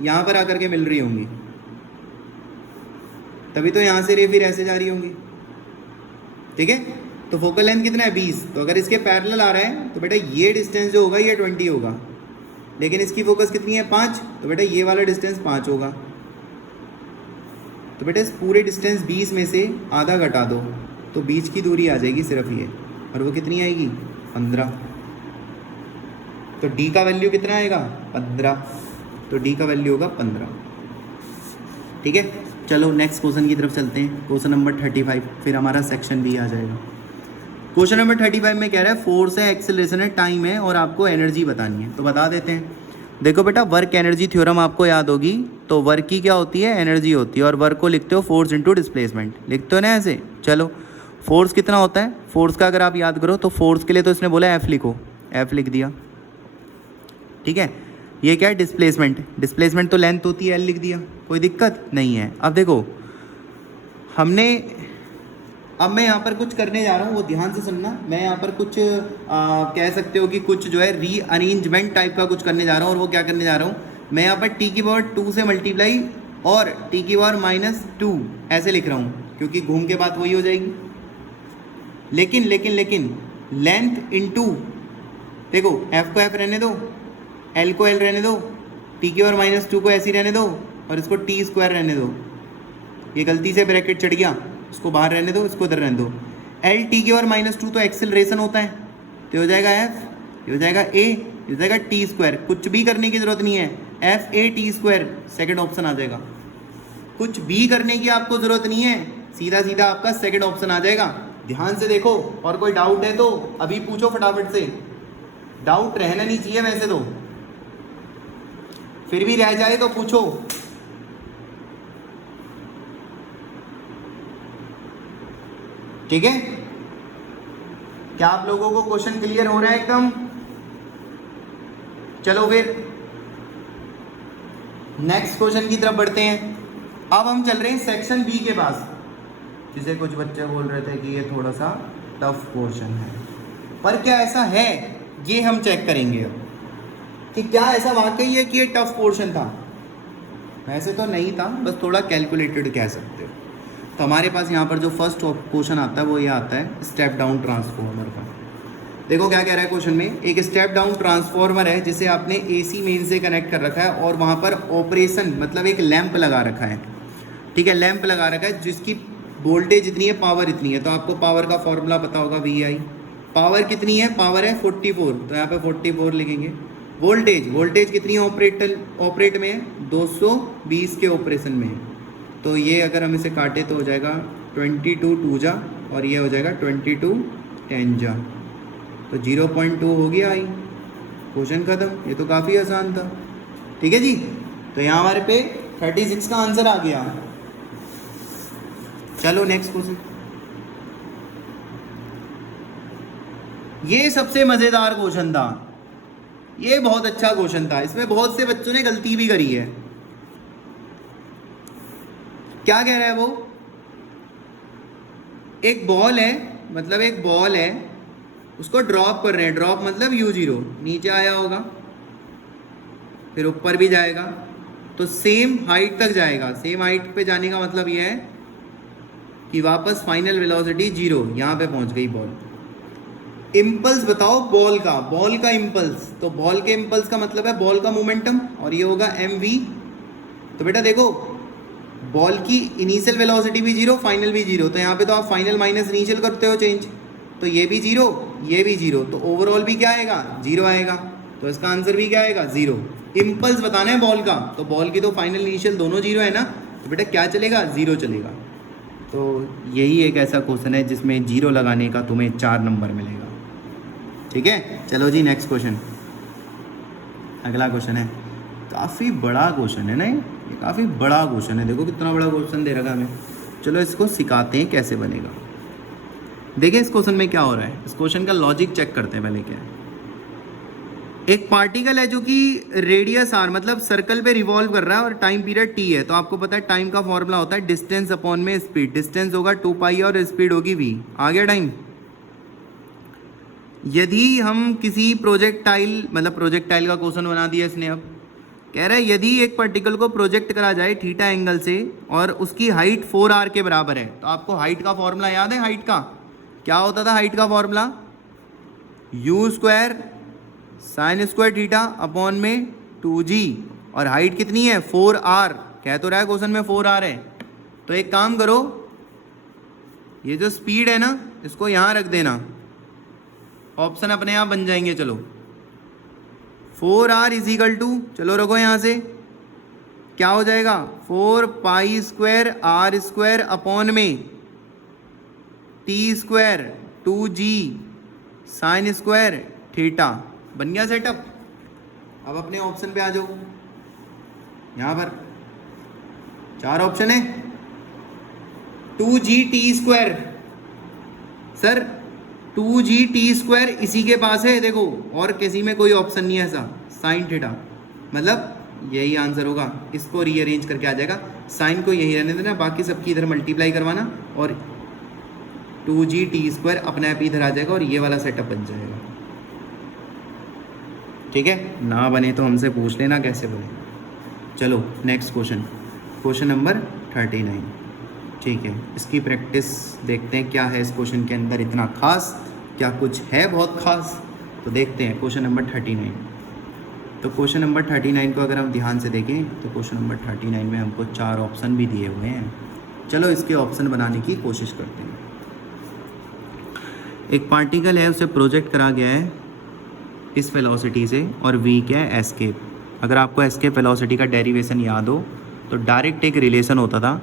यहाँ पर आकर के मिल रही होंगी। तभी तो यहाँ से रे फिर ऐसे जा रही होंगी, ठीक है। तो फोकल लेंथ कितना है 20, तो अगर इसके पैरेलल आ रहा है तो बेटा ये डिस्टेंस जो होगा ये 20 होगा, लेकिन इसकी फोकस कितनी है 5, तो बेटा ये वाला डिस्टेंस 5 होगा। तो बेटा इस पूरे डिस्टेंस 20 में से आधा घटा दो तो बीच की दूरी आ जाएगी सिर्फ ये, और वो कितनी आएगी 15। तो डी का वैल्यू कितना आएगा 15, तो डी का वैल्यू होगा 15, ठीक है। चलो नेक्स्ट क्वेश्चन की तरफ चलते हैं, क्वेश्चन नंबर 35, फिर हमारा सेक्शन बी आ जाएगा। क्वेश्चन नंबर 35 में कह रहा है फोर्स है, एक्सेलरेशन है, टाइम है और आपको एनर्जी बतानी है। तो बता देते हैं। देखो बेटा वर्क एनर्जी थ्योरम आपको याद होगी, तो वर्क की क्या होती है एनर्जी होती है, और वर्क को लिखते हो फोर्स इनटू डिस्प्लेसमेंट, लिखते हो ना ऐसे। चलो फोर्स कितना होता है, फोर्स का अगर आप याद करो तो फोर्स के लिए तो इसने बोला एफ लिखो, एफ लिख दिया, ठीक है। ये क्या है डिस्प्लेसमेंट, डिस्प्लेसमेंट तो लेंथ होती है एल, लिख दिया, कोई दिक्कत नहीं है। अब देखो अब मैं यहाँ पर कुछ करने जा रहा हूँ, वो ध्यान से सुनना। मैं यहाँ पर कुछ कह सकते हो कि कुछ जो है रीअरेंजमेंट टाइप का कुछ करने जा रहा हूँ, और वो क्या करने जा रहा हूँ मैं यहाँ पर टी की पावर 2 से मल्टीप्लाई और टी की पावर -2 ऐसे लिख रहा हूँ, क्योंकि घूम के बात वही हो जाएगी। लेकिन लेकिन लेकिन लेंथ इनटू, देखो एफ को एफ रहने दो, एल को एल रहने दो, टी की पावर -2 को ऐसे ही रहने दो, और इसको टी स्क्वायर रहने दो। ये गलती से ब्रैकेट चढ़ गया, इसको बाहर रहने दो, इसको इधर रहने दो। एल टी की पावर -2 तो एक्सेलरेशन होता है, तो हो जाएगा एफ, ये हो जाएगा ए, ये हो जाएगा टी स्क्वायर। कुछ भी करने की जरूरत नहीं है, f a t square second option आ जाएगा। कुछ भी करने की आपको जरूरत नहीं है, सीधा सीधा आपका सेकेंड ऑप्शन आ जाएगा। ध्यान से देखो, और कोई डाउट है तो अभी पूछो फटाफट से, डाउट रहना नहीं चाहिए वैसे तो, फिर भी रह जाए तो पूछो। ठीक है, क्या आप लोगों को क्वेश्चन क्लियर हो रहा है एकदम? चलो फिर नेक्स्ट क्वेश्चन की तरफ बढ़ते हैं। अब हम चल रहे हैं सेक्शन बी के पास, जिसे कुछ बच्चे बोल रहे थे कि ये थोड़ा सा टफ क्वेश्चन है, पर क्या ऐसा है ये हम चेक करेंगे अब कि क्या ऐसा वाकई है कि ये टफ पोर्शन था। वैसे तो नहीं था, बस थोड़ा कैलकुलेटेड कह सकते हो। तो हमारे पास यहाँ पर जो फर्स्ट क्वेश्चन आता है वो ये आता है स्टेप डाउन ट्रांसफॉर्मर का। देखो क्या कह रहा है क्वेश्चन में, एक स्टेप डाउन ट्रांसफॉर्मर है जिसे आपने एसी मेन से कनेक्ट कर रखा है, और वहाँ पर ऑपरेशन मतलब एक लैंप लगा रखा है, ठीक है, लैंप लगा रखा है जिसकी वोल्टेज इतनी है, पावर इतनी है। तो आपको पावर का फॉर्मूला पता होगा VI। पावर कितनी है, पावर है 44, तो यहाँ पे 44 लिखेंगे। वोल्टेज कितनी है, ऑपरेट में है 220 के ऑपरेशन में है। तो ये अगर हम इसे काटे तो हो जाएगा 22 2 जा, और ये हो जाएगा 22 10 जा, तो 0.2 हो गया आई, क्वेश्चन खत्म। ये तो काफ़ी आसान था, ठीक है जी। तो यहाँ हमारे पे 36 का आंसर आ गया। चलो नेक्स्ट क्वेश्चन। ये सबसे मज़ेदार क्वेश्चन था, ये बहुत अच्छा क्वेश्चन था, इसमें बहुत से बच्चों ने गलती भी करी है। क्या कह रहा है वो, एक बॉल है, मतलब एक बॉल है, उसको ड्रॉप कर रहे हैं, ड्रॉप मतलब U0, नीचे आया होगा फिर ऊपर भी जाएगा, तो सेम हाइट तक जाएगा। सेम हाइट पे जाने का मतलब यह है कि वापस फाइनल वेलोसिटी 0, यहाँ पे पहुंच गई बॉल। इम्पल्स बताओ बॉल का इम्पल्स, तो बॉल के इम्पल्स का मतलब है बॉल का मोमेंटम, और ये होगा mv। तो बेटा देखो बॉल की इनिशियल वेलोसिटी भी 0, फाइनल भी 0, तो यहाँ पे तो आप फाइनल माइनस इनिशियल करते हो चेंज, तो ये भी 0 ये भी 0, तो ओवरऑल भी क्या आएगा 0 आएगा, तो इसका आंसर भी क्या आएगा 0। इम्पल्स बताना है बॉल का, तो बॉल की तो फाइनल इनिशियल दोनों 0 है ना, तो बेटा क्या चलेगा 0 चलेगा। तो यही एक ऐसा क्वेश्चन है जिसमें 0 लगाने का तुम्हें 4 नंबर मिलेगा, ठीक है। चलो जी नेक्स्ट क्वेश्चन, अगला क्वेश्चन है, काफ़ी बड़ा क्वेश्चन है ना, ये काफ़ी बड़ा क्वेश्चन है। देखो कितना बड़ा क्वेश्चन दे रखा हमें। चलो इसको सिखाते हैं कैसे बनेगा। देखिए इस क्वेश्चन में क्या हो रहा है, इस क्वेश्चन का लॉजिक चेक करते हैं पहले क्या है। एक पार्टिकल है जो कि रेडियस r मतलब सर्कल पे रिवॉल्व कर रहा है और टाइम पीरियड t है। तो आपको पता है टाइम का फॉर्मूला होता है डिस्टेंस अपॉन में स्पीड। डिस्टेंस होगा 2 पाई और स्पीड होगी v। आ गया टाइम। यदि हम किसी प्रोजेक्टाइल, मतलब प्रोजेक्टाइल का क्वेश्चन बना दिया इसने, अब कह रहा है यदि एक पार्टिकल को प्रोजेक्ट करा जाए थीटा एंगल से और उसकी हाइट 4r के बराबर है, तो आपको हाइट का फॉर्मूला याद है? हाइट का क्या होता था? हाइट का formula u square sine square theta upon में 2g, और हाइट कितनी है? 4r। कह तो रहा है क्वेश्चन में 4r है। तो एक काम करो, ये जो स्पीड है ना इसको यहाँ रख देना, ऑप्शन अपने आप बन जाएंगे। चलो 4r इज इक्वल टू, चलो रखो यहाँ से, क्या हो जाएगा? 4 pi square r square upon में t square 2g sine square theta. बन गया सेटअप। अब अपने ऑप्शन पे आ जाओ। यहाँ पर 4 ऑप्शन है। 2gt square, sir 2gt square इसी के पास है, देखो, और किसी में कोई ऑप्शन नहीं है ऐसा। साइन थीटा, मतलब यही आंसर होगा। इसको रीअरेंज करके आ जाएगा, साइन को यही रहने देना, बाकी सबकी इधर मल्टीप्लाई करवाना, और 2gt स्क्वायर अपने आप इधर आ जाएगा और ये वाला सेटअप बन जाएगा। ठीक है, ना बने तो हमसे पूछ लेना कैसे बने। चलो नेक्स्ट क्वेश्चन, क्वेश्चन नंबर 39। ठीक है, इसकी प्रैक्टिस देखते हैं क्या है इस क्वेश्चन के अंदर इतना खास, क्या कुछ है बहुत खास, तो देखते हैं। Question number 39। तो क्वेश्चन नंबर 39 को अगर हम ध्यान से देखें तो क्वेश्चन नंबर 39 में हमको 4 ऑप्शन भी दिए हुए हैं। चलो इसके ऑप्शन बनाने की कोशिश करते हैं। एक पार्टिकल है, उसे प्रोजेक्ट करा गया है इस वेलोसिटी से, और v क्या है? एस्केप। अगर आपको एस्केप वेलोसिटी का डेरिवेशन याद हो तो डायरेक्ट एक रिलेशन होता था,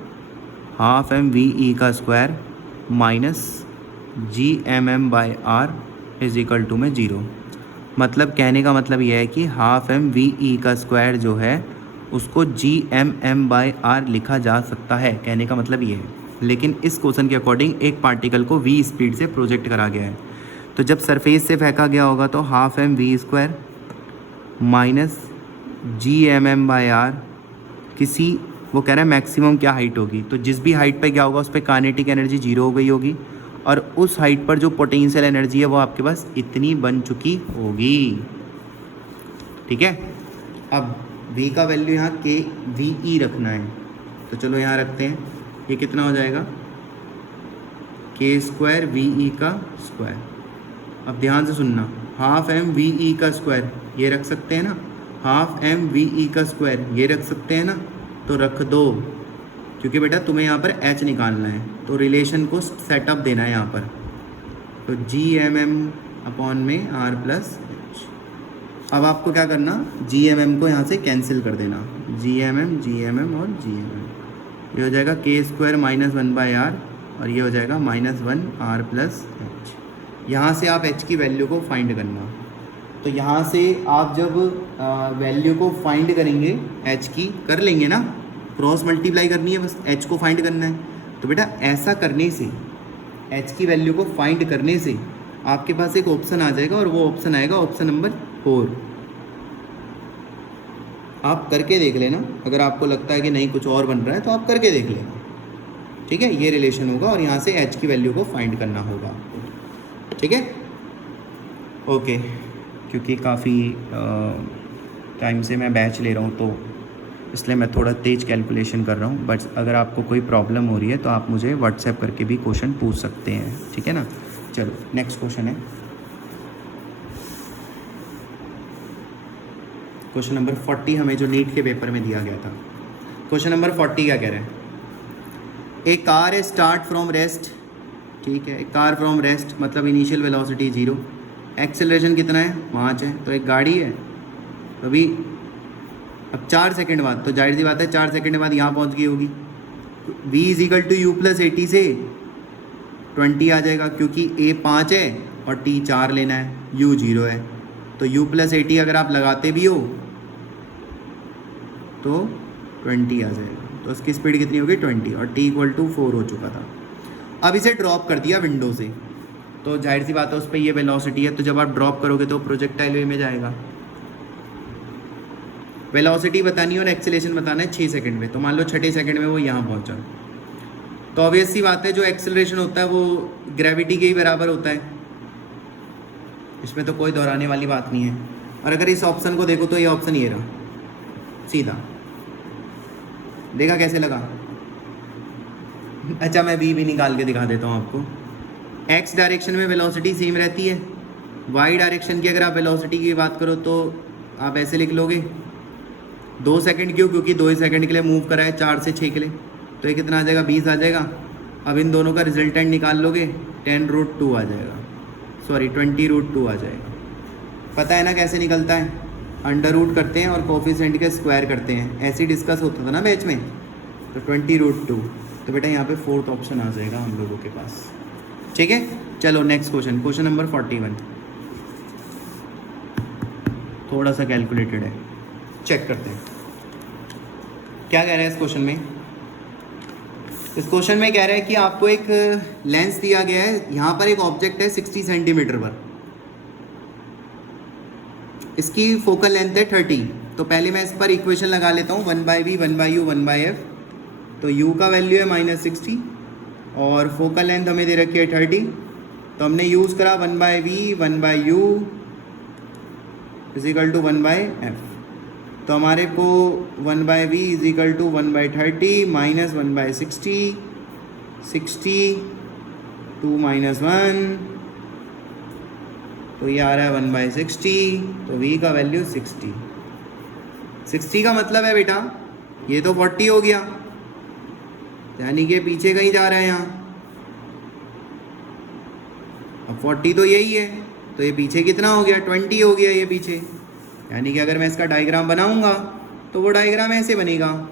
हाफ एम वी ई का square minus G M M by R is equal to में 0। मतलब कहने का मतलब यह है कि हाफ एम वी ई का स्क्वायर जो है उसको G M M by R लिखा जा सकता है, कहने का मतलब ये है। लेकिन इस क्वेश्चन के अकॉर्डिंग एक पार्टिकल को v स्पीड से प्रोजेक्ट करा गया है, तो जब सरफेस से फेंका गया होगा तो half M V square minus G M M by R, किसी, वो कह रहा है मैक्सिमम क्या हाइट होगी, तो जिस भी हाइट पे क्या होगा उस पर काइनेटिक एनर्जी 0 हो गई होगी, और उस हाइट पर जो पोटेंशियल एनर्जी है वो आपके पास इतनी बन चुकी होगी। ठीक है, अब v का वैल्यू यहाँ के वी ई रखना है, तो चलो यहाँ रखते हैं। ये कितना हो जाएगा? के स्क्वायर वी ई का स्क्वायर। अब ध्यान से सुनना, हाफ एम वी ई का स्क्वायर ये रख सकते हैं ना, हाफ एम वी ई का स्क्वायर ये रख सकते हैं ना, तो रख दो, क्योंकि बेटा तुम्हें यहाँ पर h निकालना है, तो रिलेशन को सेटअप देना है यहाँ पर। तो जी एम एम अपॉन में आर प्लस एच। अब आपको क्या करना, जी एम एम को यहाँ से कैंसिल कर देना, जी एम एम और जी एम एम, ये हो जाएगा के स्क्वायर माइनस 1 बाई आर, और ये हो जाएगा माइनस 1 आर प्लस एच। यहाँ से आप h की वैल्यू को फाइंड करना, तो यहाँ से आप जब वैल्यू को फाइंड करेंगे h की, कर लेंगे ना, क्रॉस मल्टीप्लाई करनी है, बस h को फाइंड करना है। तो बेटा ऐसा करने से, h की वैल्यू को फाइंड करने से आपके पास एक ऑप्शन आ जाएगा, और वो ऑप्शन आएगा ऑप्शन नंबर 4। आप करके देख लेना, अगर आपको लगता है कि नहीं कुछ और बन रहा है तो आप करके देख लेना। ठीक है, ये रिलेशन होगा और यहाँ से h की वैल्यू को फाइंड करना होगा। ठीक है, ओके। क्योंकि काफ़ी टाइम से मैं बैच ले रहा हूँ तो इसलिए मैं थोड़ा तेज़ कैलकुलेशन कर रहा हूँ, बट अगर आपको कोई प्रॉब्लम हो रही है तो आप मुझे व्हाट्सएप करके भी क्वेश्चन पूछ सकते हैं। ठीक है ना। चलो नेक्स्ट क्वेश्चन है, क्वेश्चन नंबर 40, हमें जो नीट के पेपर में दिया गया था। क्वेश्चन नंबर 40 क्या कह रहे हैं? ए कार है स्टार्ट फ्रॉम रेस्ट, ठीक है, कार फ्रॉम रेस्ट मतलब इनिशियल वेलोसिटी 0, एक्सेलरेशन कितना है? 5 है। तो एक गाड़ी है, अभी अब 4 सेकंड बाद, तो जाहिर सी बात है 4 सेकंड बाद यहाँ पहुँच गई होगी। v is equal to U plus 80 से 20 आ जाएगा, क्योंकि a 5 है और t 4 लेना है, u 0 है, तो u प्लस 80 अगर आप लगाते भी हो तो 20 आ जाएगा। तो उसकी स्पीड कितनी होगी? 20, और t इक्वल टू 4 हो चुका था। अब इसे ड्रॉप कर दिया विंडो से, तो जाहिर सी बात है उस पर ये वेलोसिटी है, तो जब आप ड्रॉप करोगे तो प्रोजेक्टाइल वे में जाएगा। वेलोसिटी बतानी है और एक्सेलरेशन बताना है 6 सेकंड में, तो मान लो 6ठे सेकंड में वो यहाँ पहुँचा, तो ऑब्वियस सी बात है जो एक्सेलरेशन होता है वो ग्रेविटी के ही बराबर होता है, इसमें तो कोई दोहराने वाली बात नहीं है। और अगर इस ऑप्शन को देखो तो ये ऑप्शन ये रहा, सीधा। देखा कैसे लगा? अच्छा मैं बी भी निकाल के दिखा देता हूँ आपको। एक्स डायरेक्शन में वेलोसिटी सेम रहती है, वाई डायरेक्शन की अगर आप वेलोसिटी की बात करो तो आप ऐसे लिख लोगे 2 सेकंड। क्यों? क्योंकि 2 ही सेकंड के लिए मूव करा है, 4 से 6 के लिए, तो ये कितना आ जाएगा? 20 आ जाएगा। अब इन दोनों का रिजल्टेंट निकाल लोगे, 10√2 आ जाएगा, सॉरी 20√2 आ जाएगा। पता है ना कैसे निकलता है? अंडर रूट करते हैं और कोफिशिएंट के स्क्वायर करते हैं, ऐसे ही डिस्कस होता था ना बैच में। तो 20√2, तो बेटा यहाँ पे 4th ऑप्शन आ जाएगा हम लोगों के पास। ठीक है, चलो नेक्स्ट क्वेश्चन, क्वेश्चन नंबर 41। थोड़ा सा कैलकुलेटेड है, चेक करते हैं क्या कह रहा है इस क्वेश्चन में। इस क्वेश्चन में कह रहा है कि आपको एक लेंस दिया गया है, यहाँ पर एक ऑब्जेक्ट है 60 सेंटीमीटर पर, इसकी फोकल लेंथ है 30। तो पहले मैं इस पर इक्वेशन लगा लेता हूँ, 1/v 1/u 1/f। तो u का वैल्यू है -60 और फोकल लेंथ हमें दे रखी है 30। तो हमने यूज़ करा 1/v 1/u = 1/f। तो हमारे को 1/v = 1/30 -1/60, 60 2 - 1, तो ये आ रहा है 1/60। तो v का वैल्यू 60 का मतलब है बेटा ये तो 40 हो गया, यानी कि पीछे कहीं जा रहा है यहाँ। अब 40 तो यही है, तो ये पीछे कितना हो गया? 20 हो गया ये पीछे। यानी कि अगर मैं इसका डायग्राम बनाऊंगा तो वो डायग्राम ऐसे बनेगा।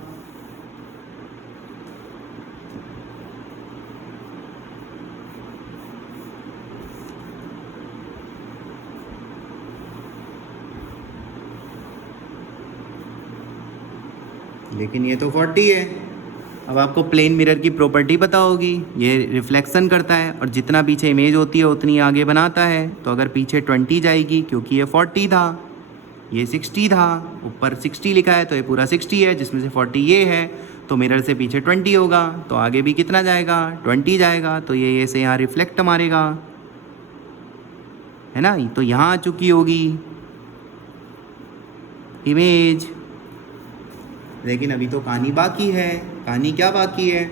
लेकिन ये तो 40 है। अब आपको प्लेन मिरर की प्रॉपर्टी पता होगी, ये रिफ्लेक्शन करता है और जितना पीछे इमेज होती है उतनी आगे बनाता है। तो अगर पीछे 20 जाएगी, क्योंकि ये 40 था, ये 60 था, ऊपर 60 लिखा है, तो ये पूरा 60 है, जिसमें से 40 ये है, तो मिरर से पीछे 20 होगा, तो आगे भी कितना जाएगा? 20 जाएगा। तो ये से यहाँ रिफ्लेक्ट मारेगा, है ना। तो यहाँ आ चुकी होगी इमेज, लेकिन अभी तो कहानी बाकी है। कहानी क्या बाकी है?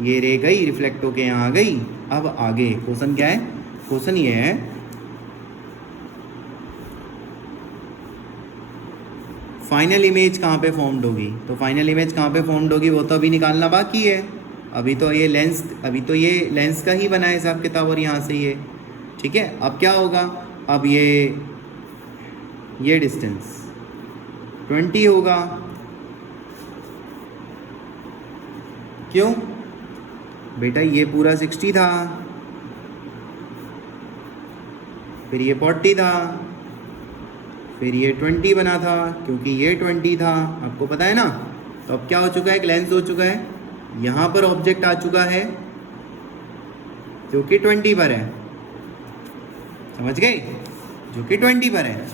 ये रे गई, रिफ्लेक्ट होके यहाँ आ गई। अब आगे क्वेश्चन क्या है? क्वेश्चन ये है फाइनल इमेज कहाँ पे फॉर्म्ड होगी। तो फाइनल इमेज कहाँ पे फॉर्म्ड होगी वो तो अभी निकालना बाकी है। अभी तो ये लेंस का ही बना है हिसाब किताब, और यहाँ से ये ठीक है। अब क्या होगा? अब ये डिस्टेंस 20 होगा। क्यों बेटा? ये पूरा 60 था, फिर ये 40 था, फिर ये 20 बना था, क्योंकि ये 20 था, आपको पता है ना। तो अब क्या हो चुका है? एक लेंस हो चुका है, यहाँ पर ऑब्जेक्ट आ चुका है जो कि 20 पर है, समझ गए? जो कि 20 पर है,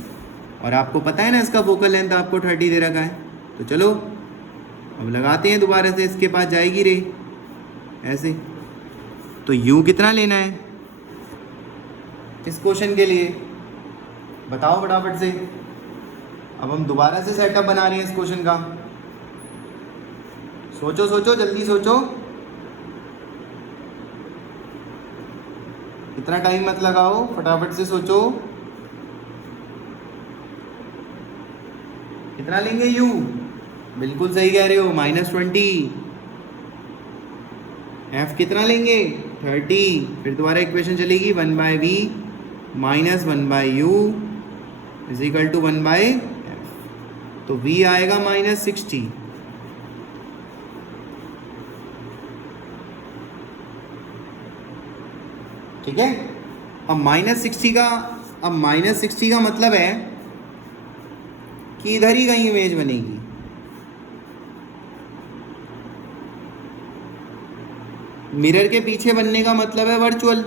और आपको पता है ना इसका फोकल लेंथ आपको 30 दे रखा है। तो चलो अब लगाते हैं दोबारा से, इसके पास जाएगी रे ऐसे। तो u कितना लेना है इस क्वेश्चन के लिए? बताओ फटाफट से। अब हम दोबारा से सेटअप बना रहे हैं इस क्वेश्चन का। सोचो सोचो, जल्दी सोचो, इतना टाइम मत लगाओ, फटाफट से सोचो। कितना लेंगे u? बिल्कुल सही कह रहे हो, -20। f कितना लेंगे? 30। फिर दोबारा इक्वेशन चलेगी, 1/v -1/u = 1/f। तो v आएगा -60। ठीक है। अब -60 का मतलब है कि इधर ही कहीं इमेज बनेगी। मिरर के पीछे बनने का मतलब है वर्चुअल,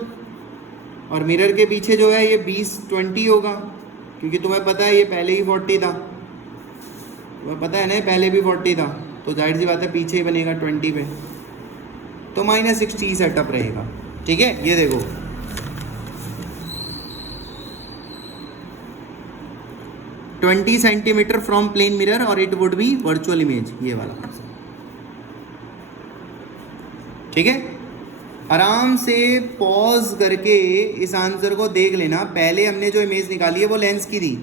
और मिरर के पीछे जो है ये 20 होगा, क्योंकि तुम्हें पता है ये पहले ही 40 था, तुम्हें पता है ना पहले भी 40 था, तो जाहिर सी बात है पीछे ही बनेगा 20 पे। तो -60 सेटअप रहेगा। ठीक है, ये देखो 20 सेंटीमीटर फ्रॉम प्लेन मिरर और it would be virtual image, ये वाला। ठीक है, आराम से पॉज करके इस आंसर को देख लेना। पहले हमने जो इमेज निकाली है वो लेंस की थी,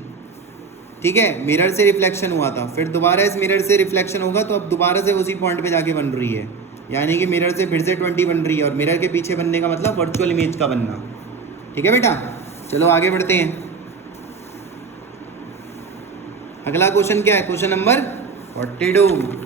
ठीक है, मिरर से रिफ्लेक्शन हुआ था, फिर दोबारा इस मिरर से रिफ्लेक्शन होगा तो अब दोबारा से उसी पॉइंट पे जाके बन रही है, यानी कि मिरर से फिर से 20 बन रही है, और मिरर के पीछे बनने का मतलब वर्चुअल इमेज का बनना। ठीक है बेटा, चलो आगे बढ़ते हैं। अगला क्वेश्चन क्या है, क्वेश्चन नंबर 42।